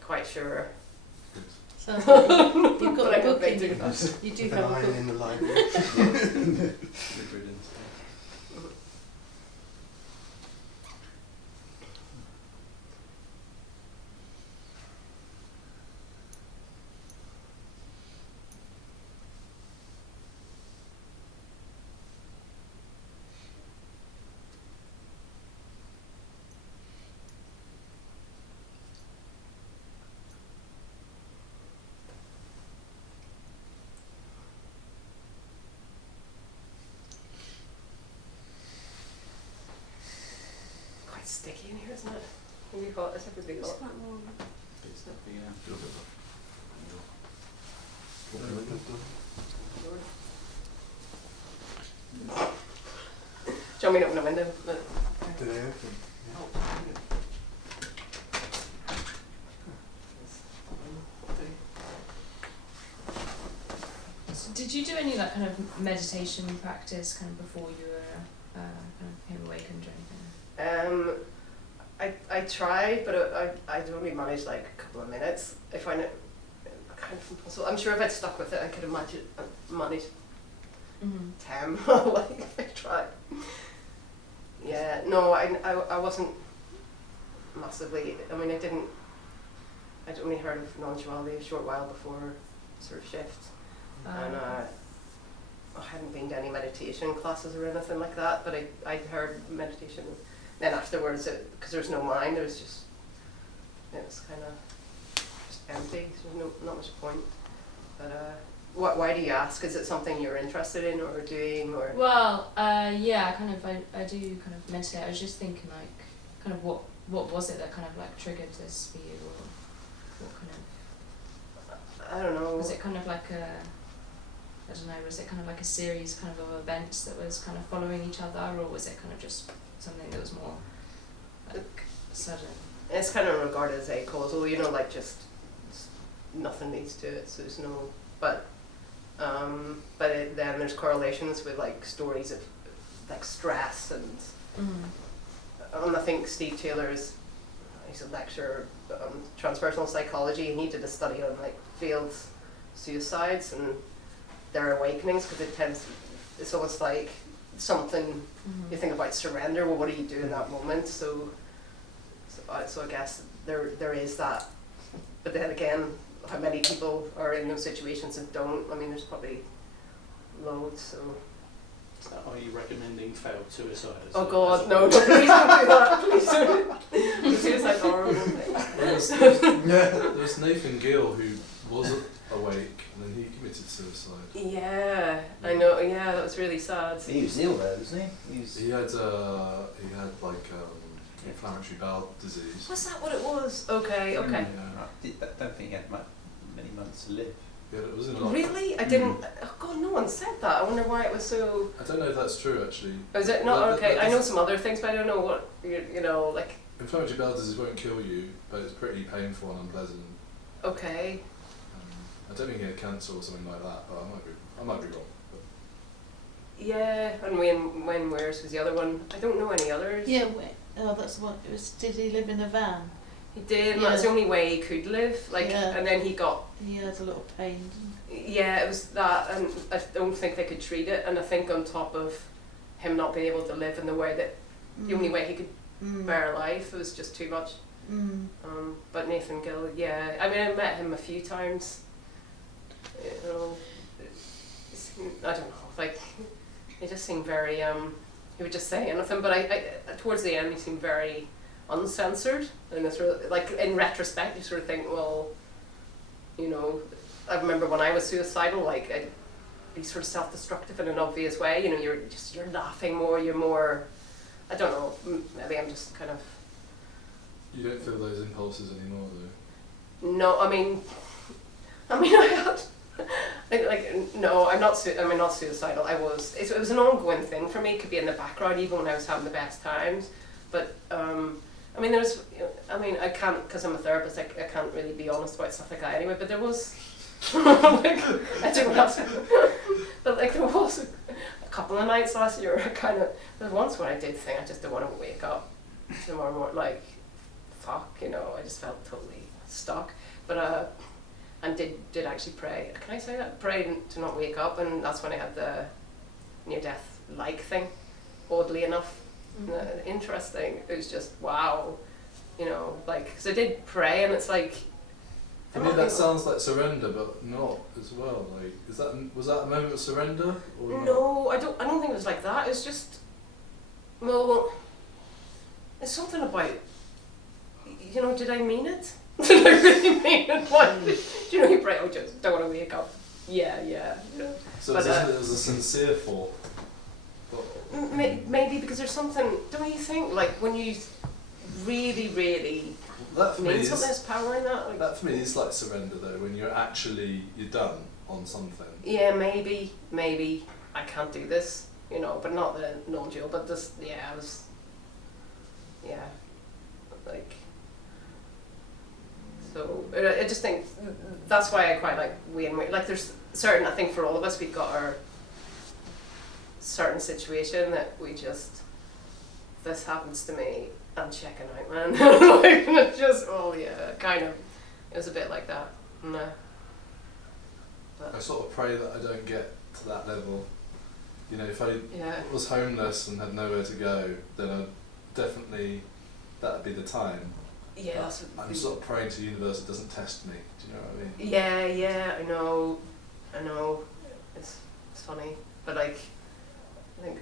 quite sure. Sounds like you've got But I a book don't in think you. You do With an have a iron book. in the library. Good riddance. Quite sticky in here, isn't it? Really hot. It's everybody It's hot. quite warm. Bit stuffy, yeah. Feel a bit of Do you want me to open the window? Do they open? So did you do any like kind of meditation practice kind of before you were kind of became awakened or anything? I tried, but I'd only managed like a couple of minutes. I find it kind of impossible. I'm sure if I'd stuck with it, I could imagine manage 10. Like if I tried. Yeah, no, I wasn't massively. I mean, I'd only heard of non-duality a short while before sort of shift, and I hadn't been to any meditation classes or anything like that. But I'd heard meditation. Then afterwards, because there was no mind, it was kind of just empty. So not much point. But why do you ask? Is it something you're interested in or doing or? Well, yeah, kind of. I do kind of meditate. I was just thinking like, kind of what was it that kind of like triggered this for you, or what kind of? I don't know. Was it kind of like I don't know. Was it kind of like a series kind of events that was kind of following each other, or was it kind of just something that was more like sudden? It's kind of regarded as acausal, like just nothing leads to it, so there's no. But then there's correlations with like stories of like stress and I think Steve Taylor he's a lecturer on transpersonal psychology, and he did a study on like failed suicides and their awakenings, because it's almost like something you think about surrender. Well, what do you do in that moment? So I guess there is that, but then again, how many people are in those situations and don't? I mean, there's probably loads. So. Are you recommending failed suicide? Oh God, no! Please don't do that. Please don't. Suicide's horrible. There was Nathan Gill who was awake and then he committed suicide. Yeah, I know. Yeah, that was really sad. He was ill though, wasn't he? He had like inflammatory bowel disease. Was that what it was? Okay. I don't think he had many months to live. Yeah, it was in lockdown. Really? I didn't. Oh God, no one said that. I wonder why it was so. I don't know if that's true actually. Is it not okay? I know some other things, but I don't know what like. Inflammatory bowel disease won't kill you, but it's pretty painful and unpleasant. Okay. I don't think he had cancer or something like that, but I might be wrong. Yeah, and Wayne Wares was the other one. I don't know any others. Yeah, oh, that's the one. It was. Did he live in a van? He did, and Yeah. that's the only way he could live. Like, Yeah. and then he got. He had a lot of pain. Yeah, it was that, and I don't think they could treat it. And I think on top of him not being able to live in the way that the only way he could bear life, it was just too much. But Nathan Gill, yeah, I mean, I met him a few times. You know, I don't know, like, he just seemed very, he would just say anything, but I towards the end he seemed very uncensored, and it's sort of, like, in retrospect you sort of think, well, you know, I remember when I was suicidal, like, I'd be sort of self-destructive in an obvious way, you know, you're laughing more, you're more, I don't know, maybe I'm just kind of... You don't feel those impulses anymore, though? No, I mean I had, no, I'm not suicidal. It was an ongoing thing for me. It could be in the background even when I was having the best times. But I mean, I can't, because I'm a therapist. I can't really be honest about stuff like that anyway. But there was, like, I don't know, but like there was a couple of nights last year. There was once when I did think I just don't want to wake up tomorrow morning. Like, fuck, you know, I just felt totally stuck. But and did actually pray. Can I say that? Pray to not wake up, and that's when I had the near-death like thing. Oddly enough, interesting. It was just wow, you know, like, because I did pray, and it's like. For me, that sounds like surrender, but not as well. Like, was that a moment of surrender? Or no, I don't think it was like that. It's just, well, it's something about, you know, did I mean it? Did I really mean it? What? Do you know, you pray, just don't want to wake up. Yeah. You know. So but, it was a sincere thought. Maybe because there's something, don't you think, like when you really mean something, there's power in that? Like, that for me is like surrender, though, when you're done on something. Yeah, maybe I can't do this, you know, but not the non-dual, but this, I was, like, so I just think that's why I quite like Wayne. Like, there's certain, I think for all of us, we've got our certain situation that we just, this happens to me, I'm checking out, man. Like, and it's just, kind of, it was a bit like that. No. But I sort of pray that I don't get to that level. You know, if I was homeless and had nowhere to go, then I'd definitely, that'd be the time. Yeah, that's I'm sort of praying to the universe it doesn't test me. Do you know what I mean? Yeah, I know. It's funny, but like, I think,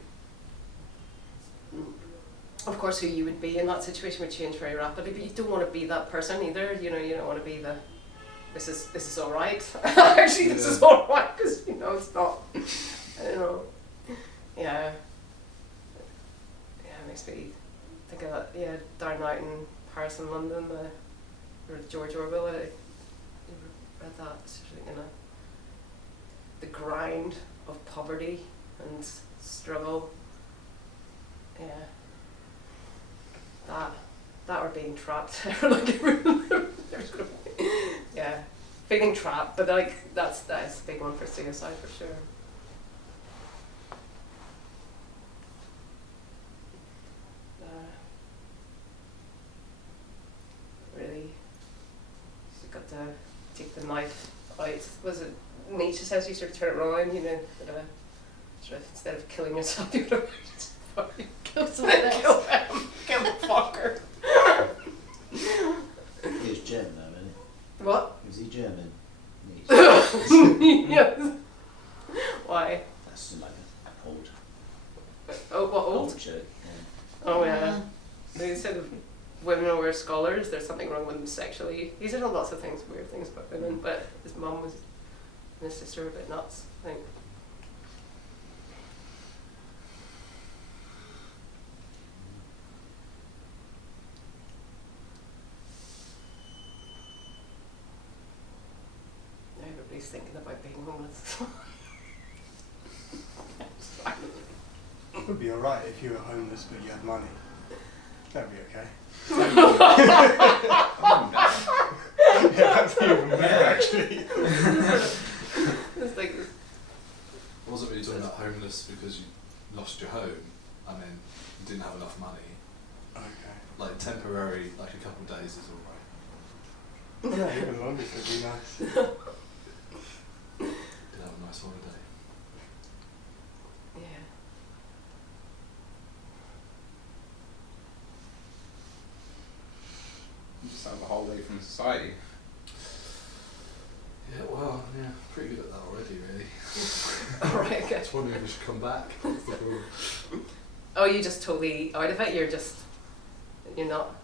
of course, who you would be in that situation would change very rapidly. But you don't want to be that person either. You know, you don't want to be the. This is all right. Actually, this is all right, because you know it's not. I don't know. Yeah. It makes me think of that. Yeah, down out in Paris and London, the George Orwell. I read that. You know, the grind of poverty and struggle. Yeah. That or being trapped. Like, yeah, feeling trapped. But like that's a big one for suicide for sure. Really, you got to take the knife out. Was it Nietzsche says you sort of turn it around, you know, sort of instead of killing yourself, you would have kill someone else. Kill the fucker. He was German though, wasn't he? What? Was he German? Yes. Why? That's like a old. Oh, what old? Old joke, yeah. Oh yeah. They said women were scholars. There's something wrong with them sexually. He said lots of things, weird things about women. But his mum and his sister were a bit nuts, I think. Everybody's thinking about being homeless. It would be alright if you were homeless but you had money. That'd be okay. Yeah, that's even better actually. It's like I wasn't really talking about homeless because you lost your home. I mean, you didn't have enough money. Okay. Like temporary, like a couple of days is all right. Yeah, even longer could be nice. Did have a nice holiday. Yeah. You just have a holiday from society. Yeah, well, yeah, pretty good at that already, really. Alright, okay. I was wondering if we should come back. Oh, you just totally out of it? You're not,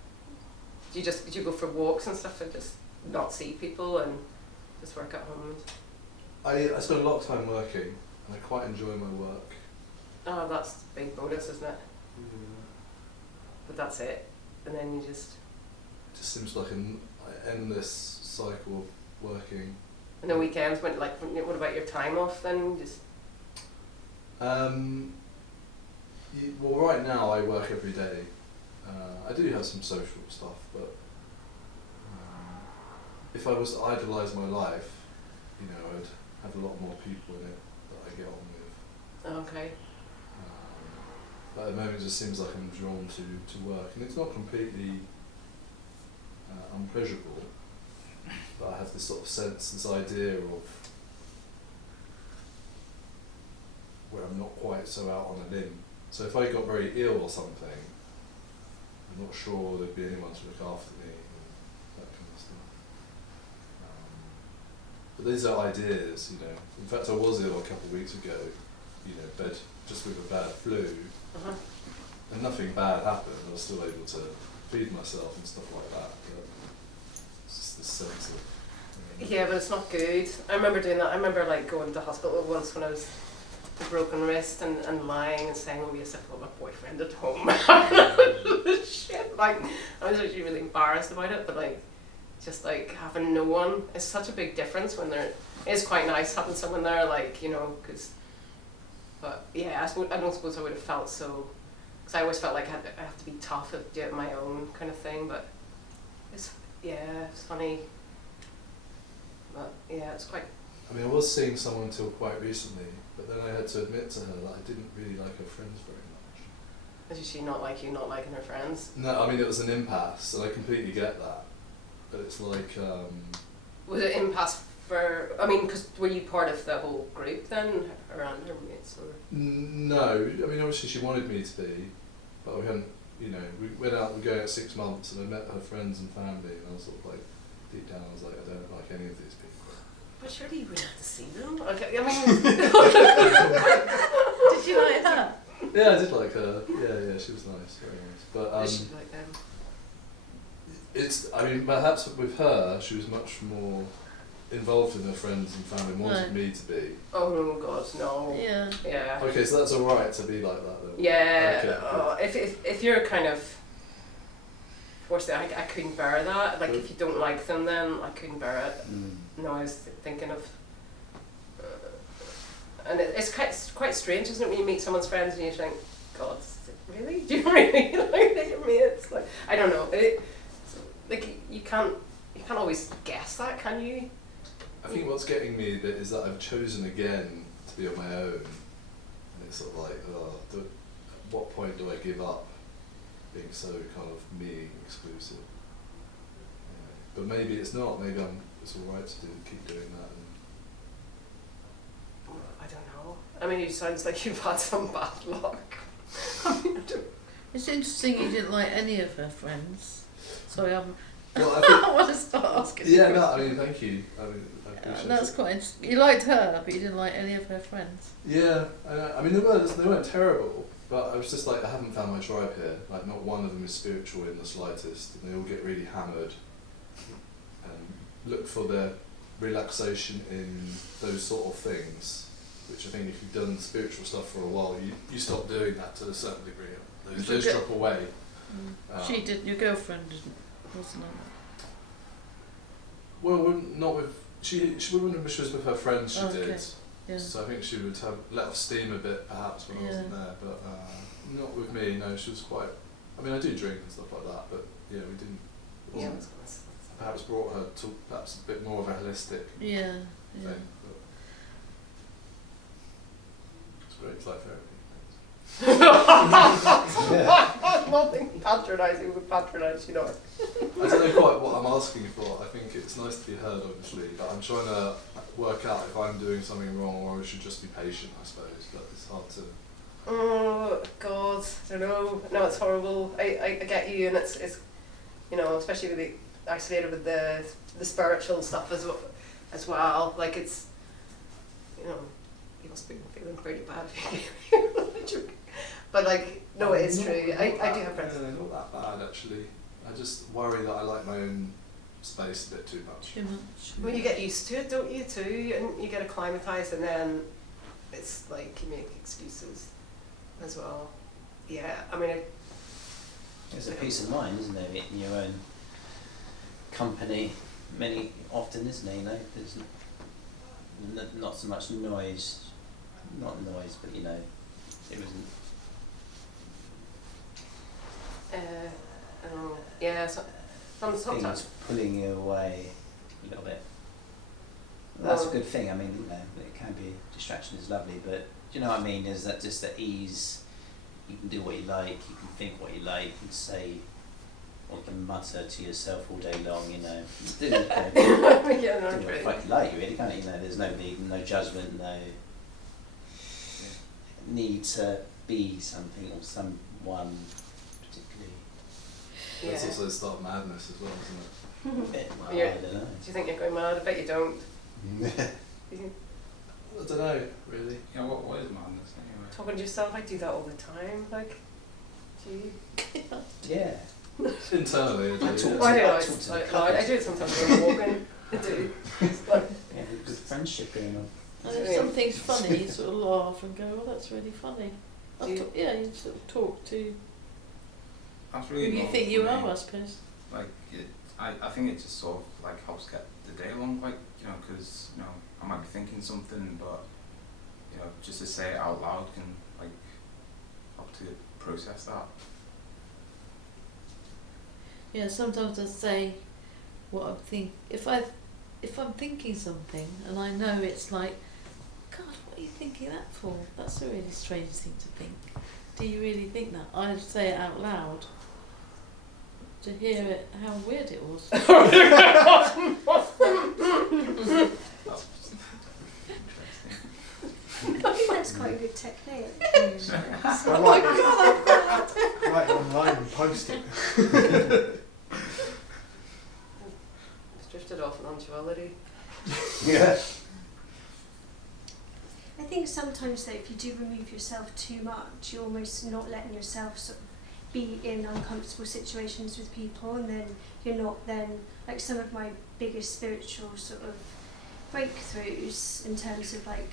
do you go for walks and stuff and just not see people and just work at home? I spend a lot of time working and I quite enjoy my work. Oh, that's a big bonus, isn't it? But that's it. And then you just... It just seems like an endless cycle of working. And the weekends, what about your time off then? Just... Well, right now I work every day. I do have some social stuff, but if I was to idolise my life, you know, I'd have a lot more people in it that I get on with. Okay. But at the moment it just seems like I'm drawn to work, and it's not completely unpleasurable, but I have this sort of sense, this idea of where I'm not quite so out on a limb. So if I got very ill or something, I'm not sure there'd be anyone to look after me and that kind of stuff. But these are ideas, you know. In fact, I was ill a couple of weeks ago, you know, bed just with a bad flu, and nothing bad happened. I was still able to feed myself and stuff like that. But it's just this sense of... Yeah, but it's not good. I remember doing that. I remember like going to hospital once when I was a broken wrist and lying and saying, oh yes, I've got my boyfriend at home. Shit, like, I was actually really embarrassed about it, but like, just like having no one is such a big difference when there is quite nice having someone there, like, you know, because, but yeah, I don't suppose I would have felt so, because I always felt like I have to be tough and do it on my own kind of thing, but it's funny, but yeah, it's quite... I mean, I was seeing someone until quite recently, but then I had to admit to her that I didn't really like her friends very much. Did she not like you not liking her friends? No, I mean, it was an impasse, and I completely get that. But it's like... Was it impasse for... I mean, because were you part of the whole group then, around her mates? Or? No, I mean, obviously she wanted me to be, but we hadn't, you know, we went out, we were going out 6 months, and I met her friends and family, and I was sort of like, deep down, I was like, I don't like any of these people. But surely you would have to see them. Okay, I mean... Did you like her? Yeah, I did like her. Yeah, she was nice, very nice. But Did she like them? it's, I mean, perhaps with her, she was much more involved in her friends and family, wanted me to be. Oh God, no. Yeah. Yeah. Okay, so that's alright to be like that though. Yeah. Okay, if you're kind of forced it, I couldn't bear that. Like if you don't like them, then I couldn't bear it. No, I was thinking of, and it's quite strange, isn't it, when you meet someone's friends and you think, God, really? Do you really like your mates? Like, I don't know. Like you can't always guess that, can you? I think what's getting me a bit is that I've chosen again to be on my own, and it's sort of like, at what point do I give up being so kind of me exclusive? Yeah. But maybe it's not. Maybe it's all right to keep doing that. I don't know. I mean, it sounds like you've had some bad luck. I mean, It's interesting you didn't like any of her friends. Sorry, Well, I want to start asking. Yeah, no, I mean, thank you. I mean, I appreciate that's it. quite interesting. You liked her, but you didn't like any of her friends. Yeah, I mean, they weren't terrible, but I was just like, I haven't found my tribe here. Like, not one of them is spiritual in the slightest, and they all get really hammered and look for their relaxation in those sort of things, which I think if you've done spiritual stuff for a while, you stop doing that to a certain degree. Those drop away. She did. Your girlfriend didn't, wasn't it? Well, not with she when she was with her friends. She did. Yeah. So I think she would have let off steam a bit perhaps when I wasn't there, but not with me. No, she was quite. I mean, I do drink and stuff like that, but yeah, we didn't. Yeah. Perhaps brought her to perhaps a bit more of a holistic Yeah. thing. great. It's like therapy. Nothing patronising would patronise, you know. I don't know quite what I'm asking for. I think it's nice to be heard, obviously, but I'm trying to work out if I'm doing something wrong or I should just be patient, I suppose. But it's hard to. Oh God, I don't know. No, it's horrible. I get you, and it's you know, especially with the isolated with the spiritual stuff as well. Like it's, you know, you must be feeling pretty bad. But like, no, it is true. I do have friends. No, not that bad actually. I just worry that I like my own space a bit too much. Too much. Well, you get used to it, don't you, too? And you get acclimatized, and then it's like you make excuses as well. Yeah, I mean, There's a peace of mind, isn't there, in your own company? Often, isn't it? You know, there's not so much noise, not noise, but you know, it wasn't. Yeah, sometimes. Things pulling you away a little bit. That's a good thing. I mean, you know, it can be, distraction is lovely, but do you know what I mean? Is that just the ease? You can do what you like, you can think what you like, you can say, or you can mutter to yourself all day long, you know. Do Yeah, no, what the fuck you like, you really, can't you? You know, there's no need, no judgment, no need to be something or someone particularly. That's Yeah. also start madness as well, isn't it? Well, Yeah. I don't know. Do you think you're going mad? I bet you don't. I don't know, really. You know, what is madness anyway? Talking to yourself, I do that all the time. Like, do you? Yeah. Internally, I do. I talk yeah. Well, I do. I talk to the I couples. do it sometimes when I'm walking. I do. It's like, Yeah, good friendship going on. And if something's funny, you sort of laugh and go, "Oh, that's really funny." Do you- Yeah, you sort of talk to That's who really you normal think for you me. are, I suppose. Like, I think it just sort of like helps get the day along, like, you know, because, you know, I might be thinking something, but, you know, just to say it out loud can, like, help to process that. Yeah, sometimes I say what I'm if I'm thinking something and I know it's like, God, what are you thinking that for? That's a really strange thing to think. Do you really think that? I say it out loud to hear it, how weird it was. That's interesting. I think that's quite a good technique. Oh my God! Write it online and post it. it's drifted off non-duality. Yeah. I think sometimes though, if you do remove yourself too much, you're almost not letting yourself sort of be in uncomfortable situations with people, and then you're not then, like some of my biggest spiritual sort of breakthroughs in terms of like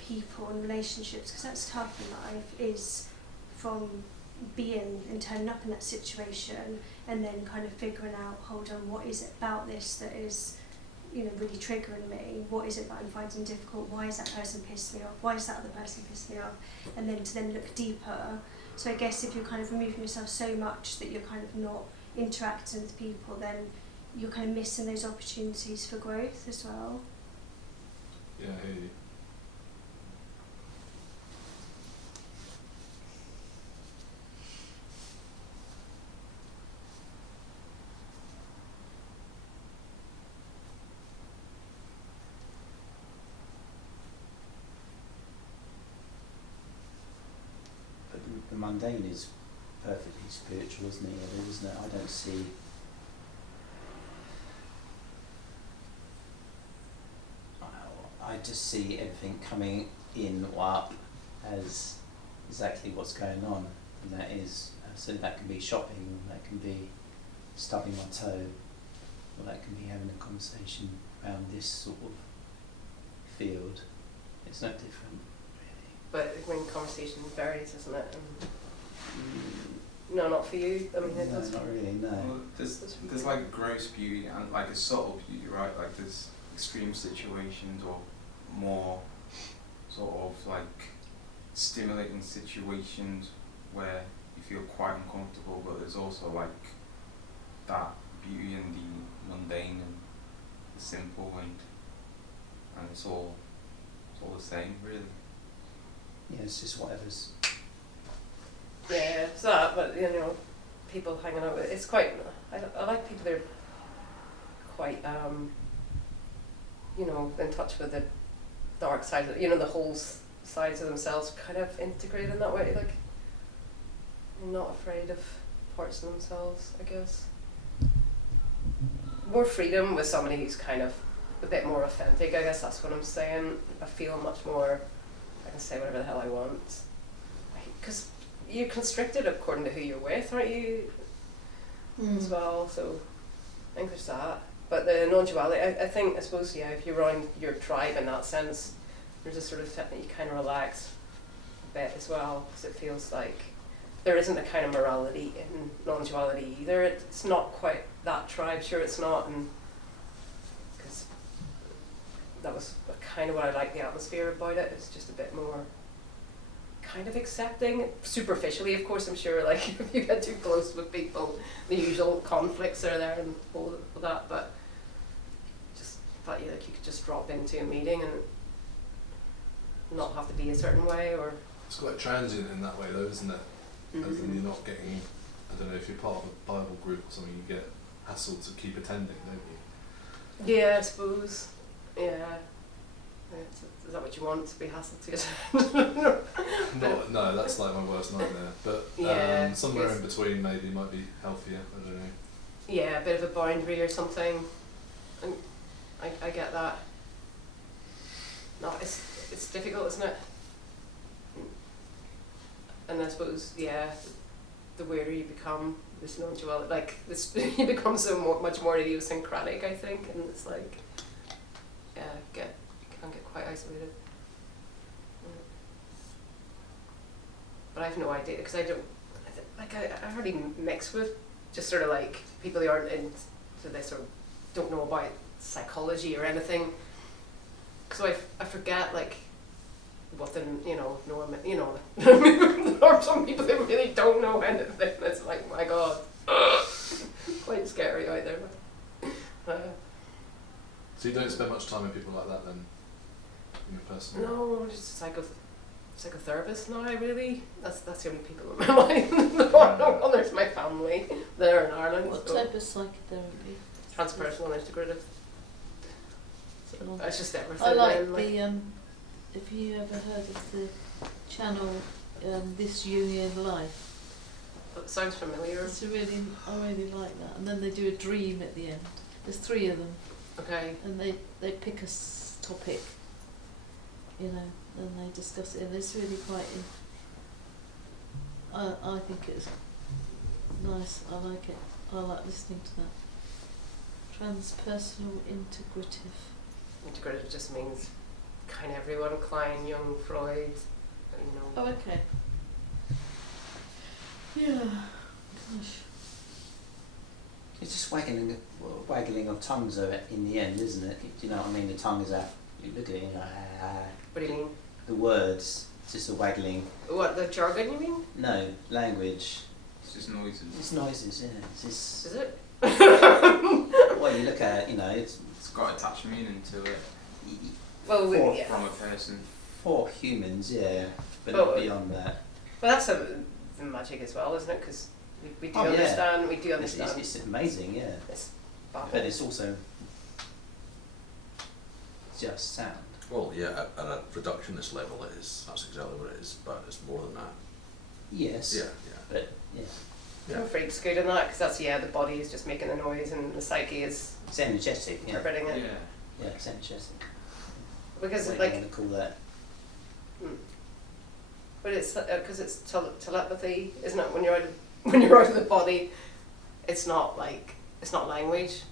people and relationships, because that's tough in life, is from being and turning up in that situation and then kind of figuring out, hold on, what is it about this that is, you know, really triggering me? What is it that I'm finding difficult? Why is that person pissed me off? Why is that other person pissed me off? And then to then look deeper. So I guess if you're kind of removing yourself so much that you're kind of not interacting with people, then you're kind of missing those opportunities for growth as well. Yeah, I hear you. But the mundane is perfectly spiritual, isn't it? Isn't it? I don't see. I just see everything coming in or up as exactly what's going on, and that is so that can be shopping, that can be stubbing my toe, or that can be having a conversation around this sort of field. It's no different, really. But when conversation varies, isn't it? No, not for you. I mean, it No, does. not really, no. Well, there's like gross beauty and like a subtle beauty, right? Like there's extreme situations or more sort of like stimulating situations where you feel quite uncomfortable, but there's also like that beauty in the mundane and the simple, and it's all the same, really. Yeah, it's just whatever's. Yeah, it's that, but you know, people hanging out with it's quite. I like people that are quite, you know, in touch with the dark side, you know, the whole sides of themselves, kind of integrated in that way, like, not afraid of parts of themselves, I guess. More freedom with somebody who's kind of a bit more authentic, I guess that's what I'm saying. I feel much more, I can say whatever the hell I want. Because you're constricted according to who you're with, aren't you? As well, so I think there's that. But the non-duality, I think, I suppose, yeah, if you're around your tribe in that sense, there's a sort of you kind of relax a bit as well, because it feels like there isn't a kind of morality in non-duality either. It's not quite that tribe, sure it's not, and because that was kind of what I liked the atmosphere about it. It's just a bit more kind of accepting, superficially, of course. I'm sure, like, if you get too close with people, the usual conflicts are there and all that, but just thought you could just drop into a meeting and not have to be a certain way, or It's quite transient in that way though, isn't it? As in you're not getting, I don't know, if you're part of a Bible group or something, you get hassled to keep attending, don't you? yeah, I suppose, yeah. Is that what you want, to be hassled to? No, that's like my worst nightmare. But Yeah, somewhere yes. in between maybe might be healthier. I don't know. Yeah, a bit of a boundary or something. And I get that. No, it's difficult, isn't it? And I suppose, yeah, the weirder you become, this non-duality, like this, you become so much more idiosyncratic, I think, and it's like, yeah, you can get quite isolated. But I have no idea, because I don't, I already mix with just sort of like people who aren't into this or don't know about psychology or anything. So I forget, like, what the, norm, there are some people that really don't know anything. It's like, my God, quite scary out there. So you don't spend much time with people like that then, in your personal? No, I'm just a psychotherapist now, really. That's the only people in my life. No, there's my family. They're in Ireland. What so type of psychotherapy? Transpersonal and integrative. So It's just everything. I like then, the have you ever heard of the channel This Union Life? It sounds familiar. It's I really like that. And then they do a dream at the end. There's 3 of them. Okay. And they pick a topic, and they discuss it, and it's really quite. I think it's nice. I like it. I like listening to that. Transpersonal integrative. Integrative just means kind of everyone. Klein, Jung, Freud. Oh, okay. Yeah. Gosh. It's just waggling of tongues of it in the end, isn't it? Do you know what I mean? The tongue is out. You look at it and you're like, What do you mean? the words, just a waggling. What, the jargon you mean? No, language. It's just noises. It's noises, yeah. It's just, Is it? well, you look at it, it's It's got attached meaning to it Well, For- yeah. from a person. for humans, yeah, but Well, not beyond that. Well, that's the magic as well, isn't it? Because we do Oh, yeah. understand. We do It's, understand. it's amazing, yeah. It's babble. But it's also just sound. Well, yeah, at a reductionist level that's exactly what it is, but it's more than that. Yes. Yeah, But yeah, yeah. Freud's good in that, because that's, the body is just making the noise and the psyche is it's energetic. Yeah. interpreting it. Yeah, it's energetic. Because What like, you want to call that? but it's because it's telepathy, isn't it? When you're out of the body, it's not language.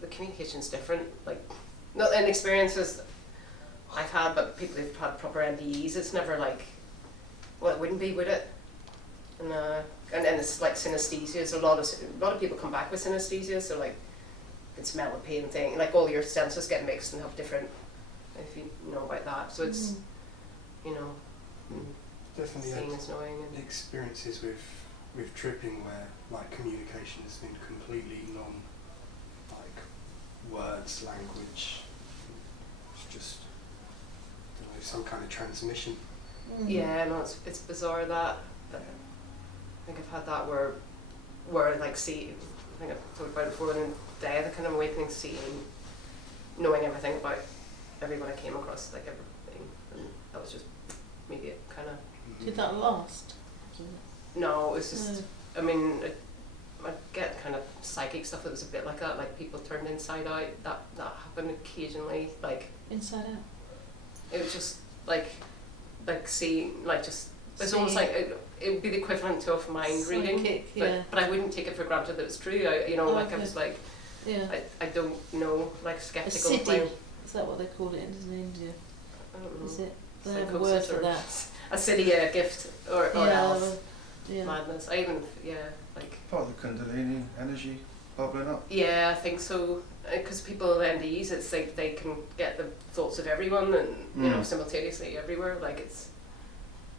The communication's different. Like, not in experiences I've had, but people who've had proper NDEs, it's never like, well, it wouldn't be, would it? And it's like synesthesia. So a lot of people come back with synesthesia. So like, you can smell the pain thing. Like all your senses get mixed and have different. If you know about that, so it's Definitely seeing had is knowing. And experiences with tripping where like communication has been completely words, language. It's just know, some kind of transmission. Yeah, no, it's bizarre that, but I think I've had that where like see, I think I've talked about it before, in the day, the kind of awakening, seeing, knowing everything about everyone I came across, like everything, and that was just immediate kind of. Did that last? No, it was just, I mean, I get kind of psychic stuff that was a bit like that, like people turned inside out, that happened occasionally, like. Inside out? It was just like seeing, like just, it's almost See. like it would be the equivalent to a mind reading, Psychic, but, yeah. but I wouldn't take it for granted that it's true, you know, Oh, like I okay. was like, Yeah. I don't know, like A skeptical of siddhi. my, Is that what they call it in India? I don't know, Is it? They have a word psychosis for or that. a city gift or Yeah, else yeah. madness. I even, yeah, like, Part of the Kundalini energy bubbling up. yeah, I think so, because people with NDEs, it's like they can get the thoughts of everyone and, you know, simultaneously everywhere, like it's,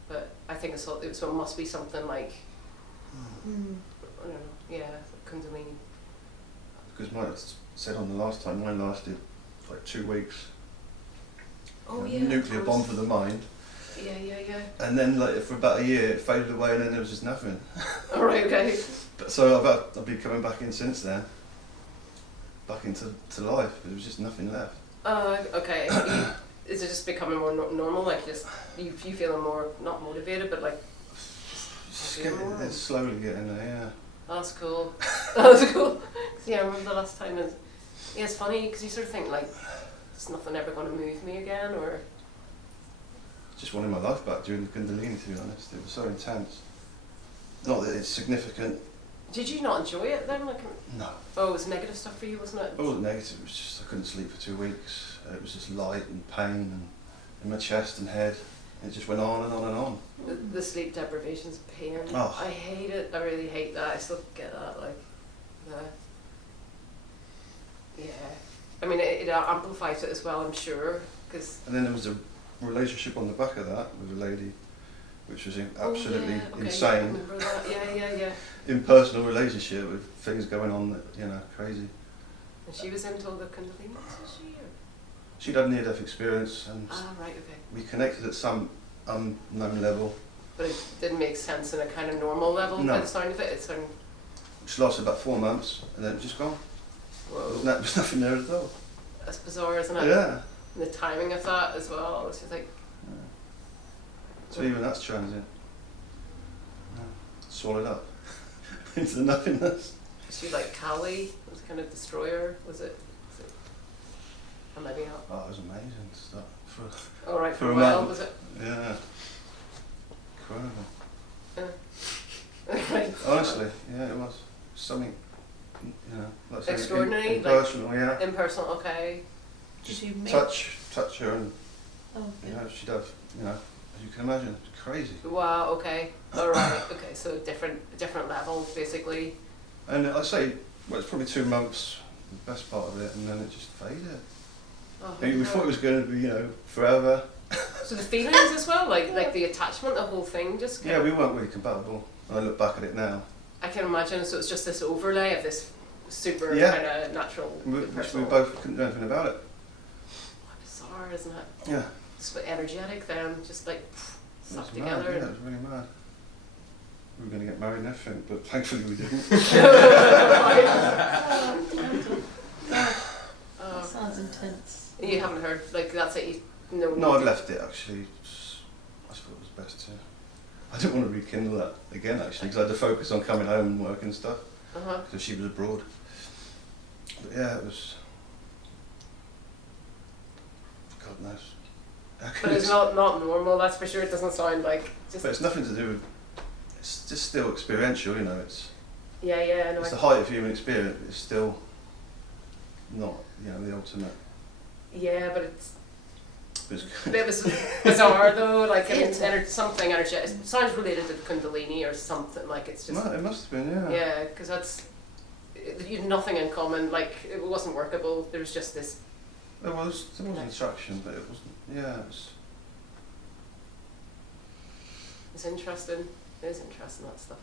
but I think so it must be something like, I don't know, yeah, Kundalini. Because mine said on the last time, mine lasted like 2 weeks. Oh You yeah. know, nuclear bomb for the mind. Yeah. And then like for about a year it faded away and then there was just nothing. Alright, okay. But so I've been coming back in since then. Back into life, but there was just nothing left. Okay. Is it just becoming more normal? Like just you feeling more not motivated, but like Just it's slowly getting there, yeah. oh, that's cool. That's cool. 'Cause, yeah, I remember the last time. Yeah, it's funny because you sort of think like, is nothing ever going to move me again, or Just wanted my life back during the Kundalini, to be honest. It was so intense. Not that it's significant. did you not enjoy it then? Like, No. oh, it was negative stuff for you, wasn't it? It wasn't negative, it was just I couldn't sleep for 2 weeks. It was just light and pain and in my chest and head. It just went on and on and on. The sleep deprivation's pain. Oh. I hate it. I really hate that. I still get that. Like, yeah. I mean, it amplifies it as well, I'm sure. Cause And then there was a relationship on the back of that with a lady, which was absolutely insane. I remember that. Yeah. Impersonal relationship with things going on that, you know, crazy. And she was into all the Kundalini, was she? Or? She'd had near-death experience and Ah, right, okay. we connected at some unknown level, But it didn't make sense in a kind of normal level No. by the sound of it. It sounded, which lasted about 4 months and then it was just gone. whoa, There was nothing there at all. that's bizarre, isn't it? Yeah. And the timing of that as well. It's just like, So even that's transient. Swallowed up into nothingness. she like Cale was kind of destroyer, was it? Or maybe not. Oh, it was amazing stuff. Oh, right, For for a a while, month. was it? Yeah. Incredible. Right. Honestly, yeah, it was something, you know, like I say, Extraordinary, impersonal, yeah. Impersonal, okay. Did you meet? Touch her, and Oh, you know, she'd have, you know, as you can imagine, it's crazy. Wow, okay. Alright, okay, so different levels basically. And I say, well, it's probably 2 months, the best part of it, and then it just faded. Oh, I mean, we thought it was going to be, you know, forever. so the feelings as well, like the attachment, the whole thing just Yeah, we weren't really compatible. When I look back at it now, I can imagine, so it's just this overlay of this super Yeah. kind of natural which we personal. both couldn't do anything about it. Bizarre, isn't it? Yeah. It's but energetic then, just like It stuck was mad, together. yeah, it was really mad. We were going to get married and everything, but thankfully we didn't. that sounds intense. You haven't heard, like that's it, you know. No, I've left it actually. I thought it was best to. I didn't want to rekindle that again actually, because I had to focus on coming home and work and stuff, Uh-huh. because she was abroad. But yeah, it was. God knows. But it's not normal, that's for sure. It doesn't sound like just. But it's nothing to do with. It's just still experiential, you know. It's. Yeah, no. It's the height of human experience. But it's still. Not, you know, the ultimate. Yeah, but it's. But It was bizarre though, like I mean, Yeah. something energetic. It sounds related to Kundalini or something. Like it's just. It must have been, yeah. Yeah, because you had nothing in common. Like it wasn't workable. There was just this. There was instruction, but it wasn't. Yeah, it was. It's interesting. It is interesting, that stuff.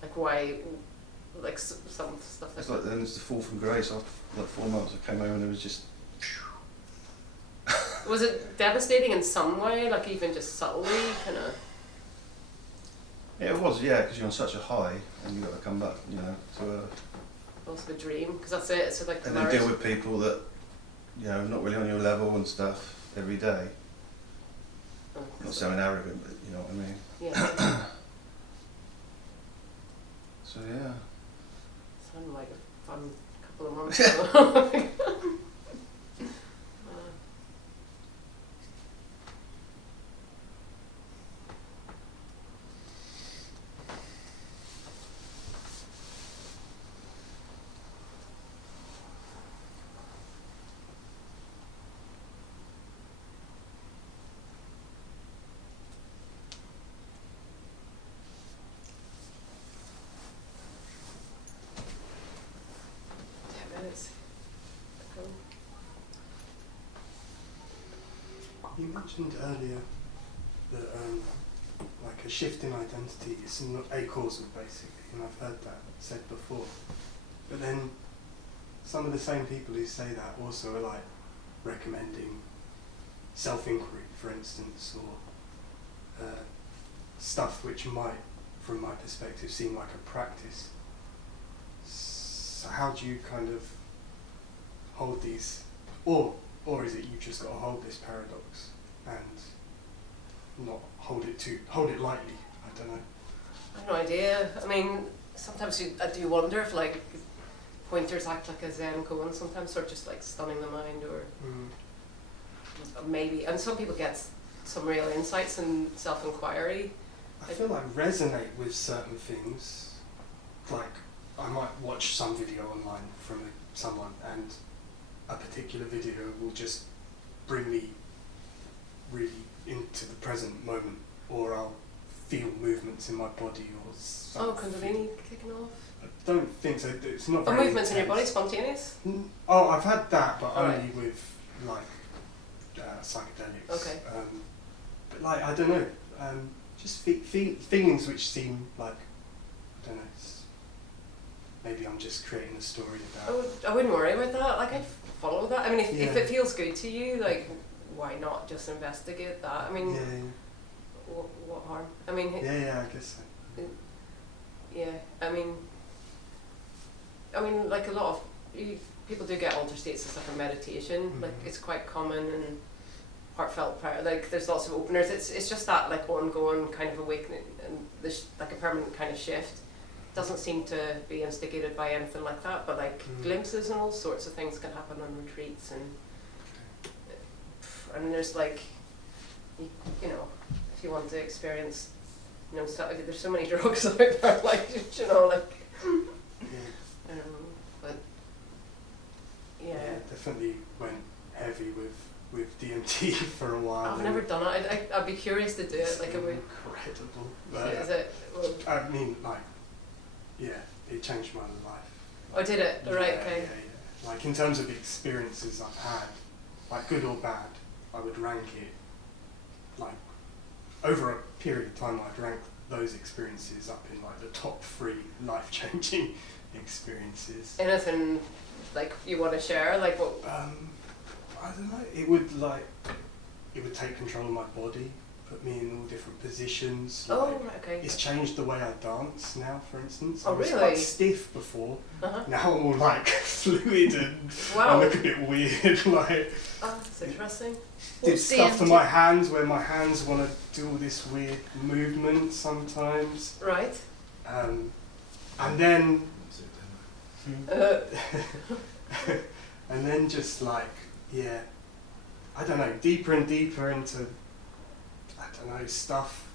Like why, like some stuff like It's like then it's the fall from grace. After like 4 months, I came home and it was just. Was it devastating in some way, like even just subtly, kind of? Yeah, it was, yeah, because you're on such a high and you've got to come back, you know, to earth. Also the dream, because that's it. So like. And then deal with people that, you know, not really on your level and stuff every day. Oh, Not sounding arrogant, but you know what I mean. Yeah. So yeah. Sounded like a fun couple of months ago. You mentioned earlier that like a shift in identity is not acausal basically, and I've heard that said before. But then some of the same people who say that also are like recommending self-inquiry, for instance, or stuff which might, from my perspective, seem like a practice. So how do you kind of hold these, or is it you've just got to hold this paradox and not hold it lightly? I don't know. I have no idea. I mean, sometimes I do wonder if like pointers act like a Zen koan sometimes, or just like stunning the mind, or maybe. And some people get some real insights and self-inquiry. I feel like resonate with certain things. Like I might watch some video online from someone, and a particular video will just bring me really into the present moment, or I'll feel movements in my body or something. Oh, Kundalini kicking off? I don't think so. It's not Oh, very movements in your body, intense. spontaneous? Oh, I've had that, but Alright. only with like psychedelics. Okay. But like I don't know, just feelings which seem like, I don't know. Maybe I'm just creating a story about. I wouldn't worry about that. Like, I'd follow that. I mean, if Yeah. it feels good to you, like, why not just investigate that? I mean, Yeah. what harm? I mean, Yeah, I guess so. yeah. I mean, like a lot of people do get altered states and stuff from meditation. Mhm. Like, it's quite common and heartfelt prayer. Like, there's lots of openers. It's just that like ongoing kind of awakening and this like a permanent kind of shift. Doesn't seem to be instigated by anything like that, but like glimpses and all sorts of things can happen on retreats, and there's like, you know, if you want to experience, you know, there's so many drugs out there, like, you know, like, but yeah. Definitely went heavy with DMT for a while. I've never done it. I'd be curious to do it. Like, incredible. Is it? Well, I mean, like, yeah, it changed my life. Oh, did it? Right. Yeah, Okay. yeah. Like in terms of experiences I've had, like good or bad, I would rank it. Like over a period of time, I'd rank those experiences up in like the top 3 life-changing experiences. Anything like you want to share? Like what? I don't know. It would take control of my body, put me in all different positions. Oh, like, right, okay. It's changed the way I dance now, for instance. Oh, I was really? quite stiff before. Uh-huh. Now I'm all like fluid and Wow. I look a bit weird. Like Oh, that's interesting. did What's stuff to DMT? my hands where my hands want to do all this weird movement sometimes. Right. And then and then just like, yeah, I don't know, deeper and deeper into, I don't know, stuff.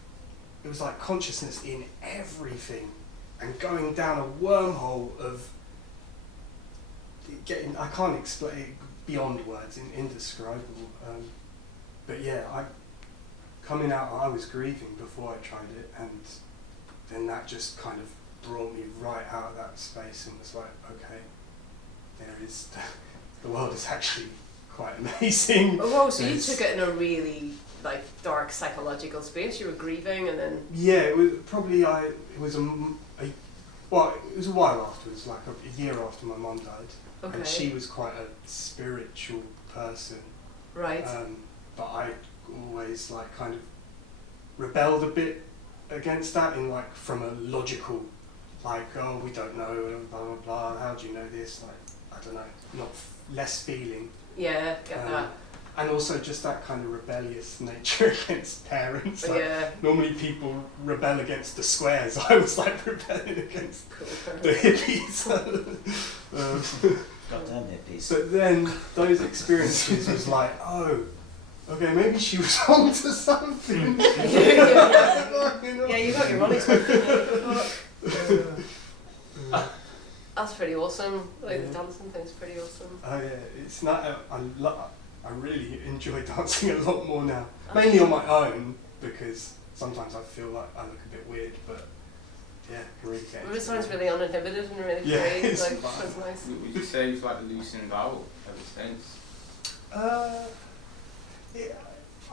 It was like consciousness in everything and going down a wormhole of getting, I can't explain it beyond words, indescribable. But yeah, coming out, I was grieving before I tried it, and then that just kind of brought me right out of that space and was like, okay, there is, the world is actually quite amazing. Oh, so you took it in a really like dark psychological space. You were grieving, and then Yeah, it was probably it was a while afterwards, like a year after my mum died, okay, and she was quite a spiritual person. right. but I always like kind of rebelled a bit against that in like from a logical, like, oh, we don't know, blah blah blah, how do you know this, like, I don't know, not less feeling. Yeah, get that. And also just that kind of rebellious nature against parents. Like, normally people rebel against the squares. I was like rebelling against the hippies. Goddamn hippies. But then those experiences was like, oh, okay, maybe she was onto something. Yeah, you got your money's worth. That's pretty awesome. Like the dancing thing's pretty awesome. Oh yeah, it's not. I really enjoy dancing a lot more now. Mainly on my own, because sometimes I feel like I look a bit weird, but yeah, I can really get It sounds really uninhibited and really free. it's Like, fun. sounds nice. Would you say you've like loosened out ever since? Yeah,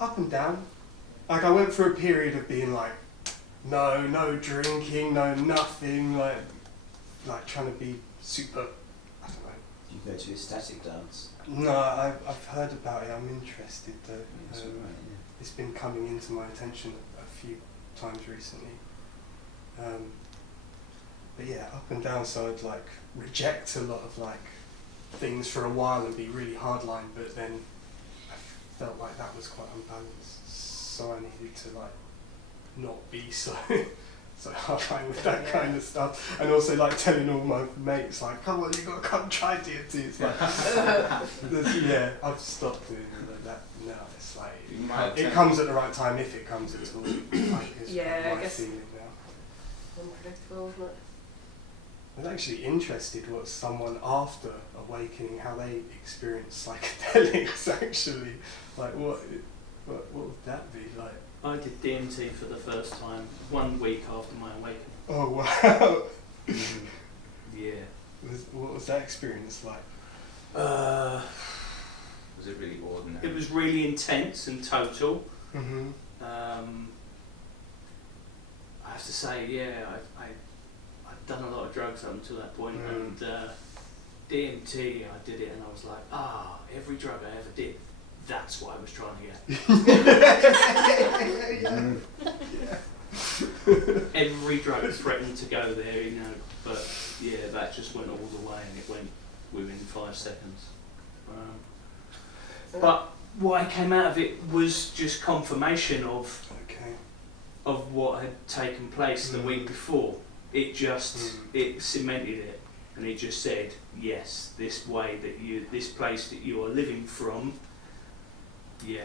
up and down. Like I went through a period of being like, no drinking, no nothing, like trying to be super, I don't know. You go to a static dance. No, I've heard about it. I'm interested though. It's all right, yeah. It's been coming into my attention a few times recently. But yeah, up and down. So I'd like reject a lot of like things for a while and be really hardline, but then I felt like that was quite unbalanced. So I needed to like not be so hardline with that kind of stuff, and also like telling all my mates like, come on, you gotta come try DMT. It's like, yeah, I've stopped doing that now. It's like it comes at the right time if it comes at all. Like, it's Yeah, I my guess. feeling now. Unpredictable, isn't it? I was actually interested what someone after awakening, how they experience psychedelics actually. Like what would that be like? I did DMT for the first time 1 week after my awakening. Oh wow. Yeah. What was that experience like? Was it really ordinary? It was really intense and total. Mm-hmm. I have to say, yeah, I'd done a lot of drugs up until that point, and DMT, I did it and I was like, every drug I ever did, that's what I was trying to get. Every drug threatened to go there, you know, but yeah, that just went all the way, and it went within 5 seconds. But what I came out of it was just confirmation of what had taken place the week before. It just it cemented it, and it just said, yes, this place that you are living from, yeah,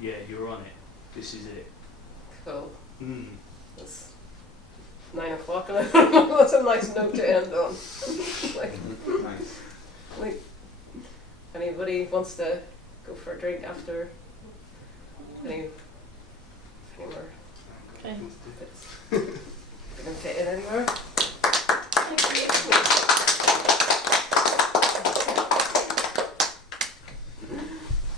you're on it. This is it. Cool. Mm. That's 9 o'clock, and that's a nice note to end on. Nice. Like, anybody wants to go for a drink after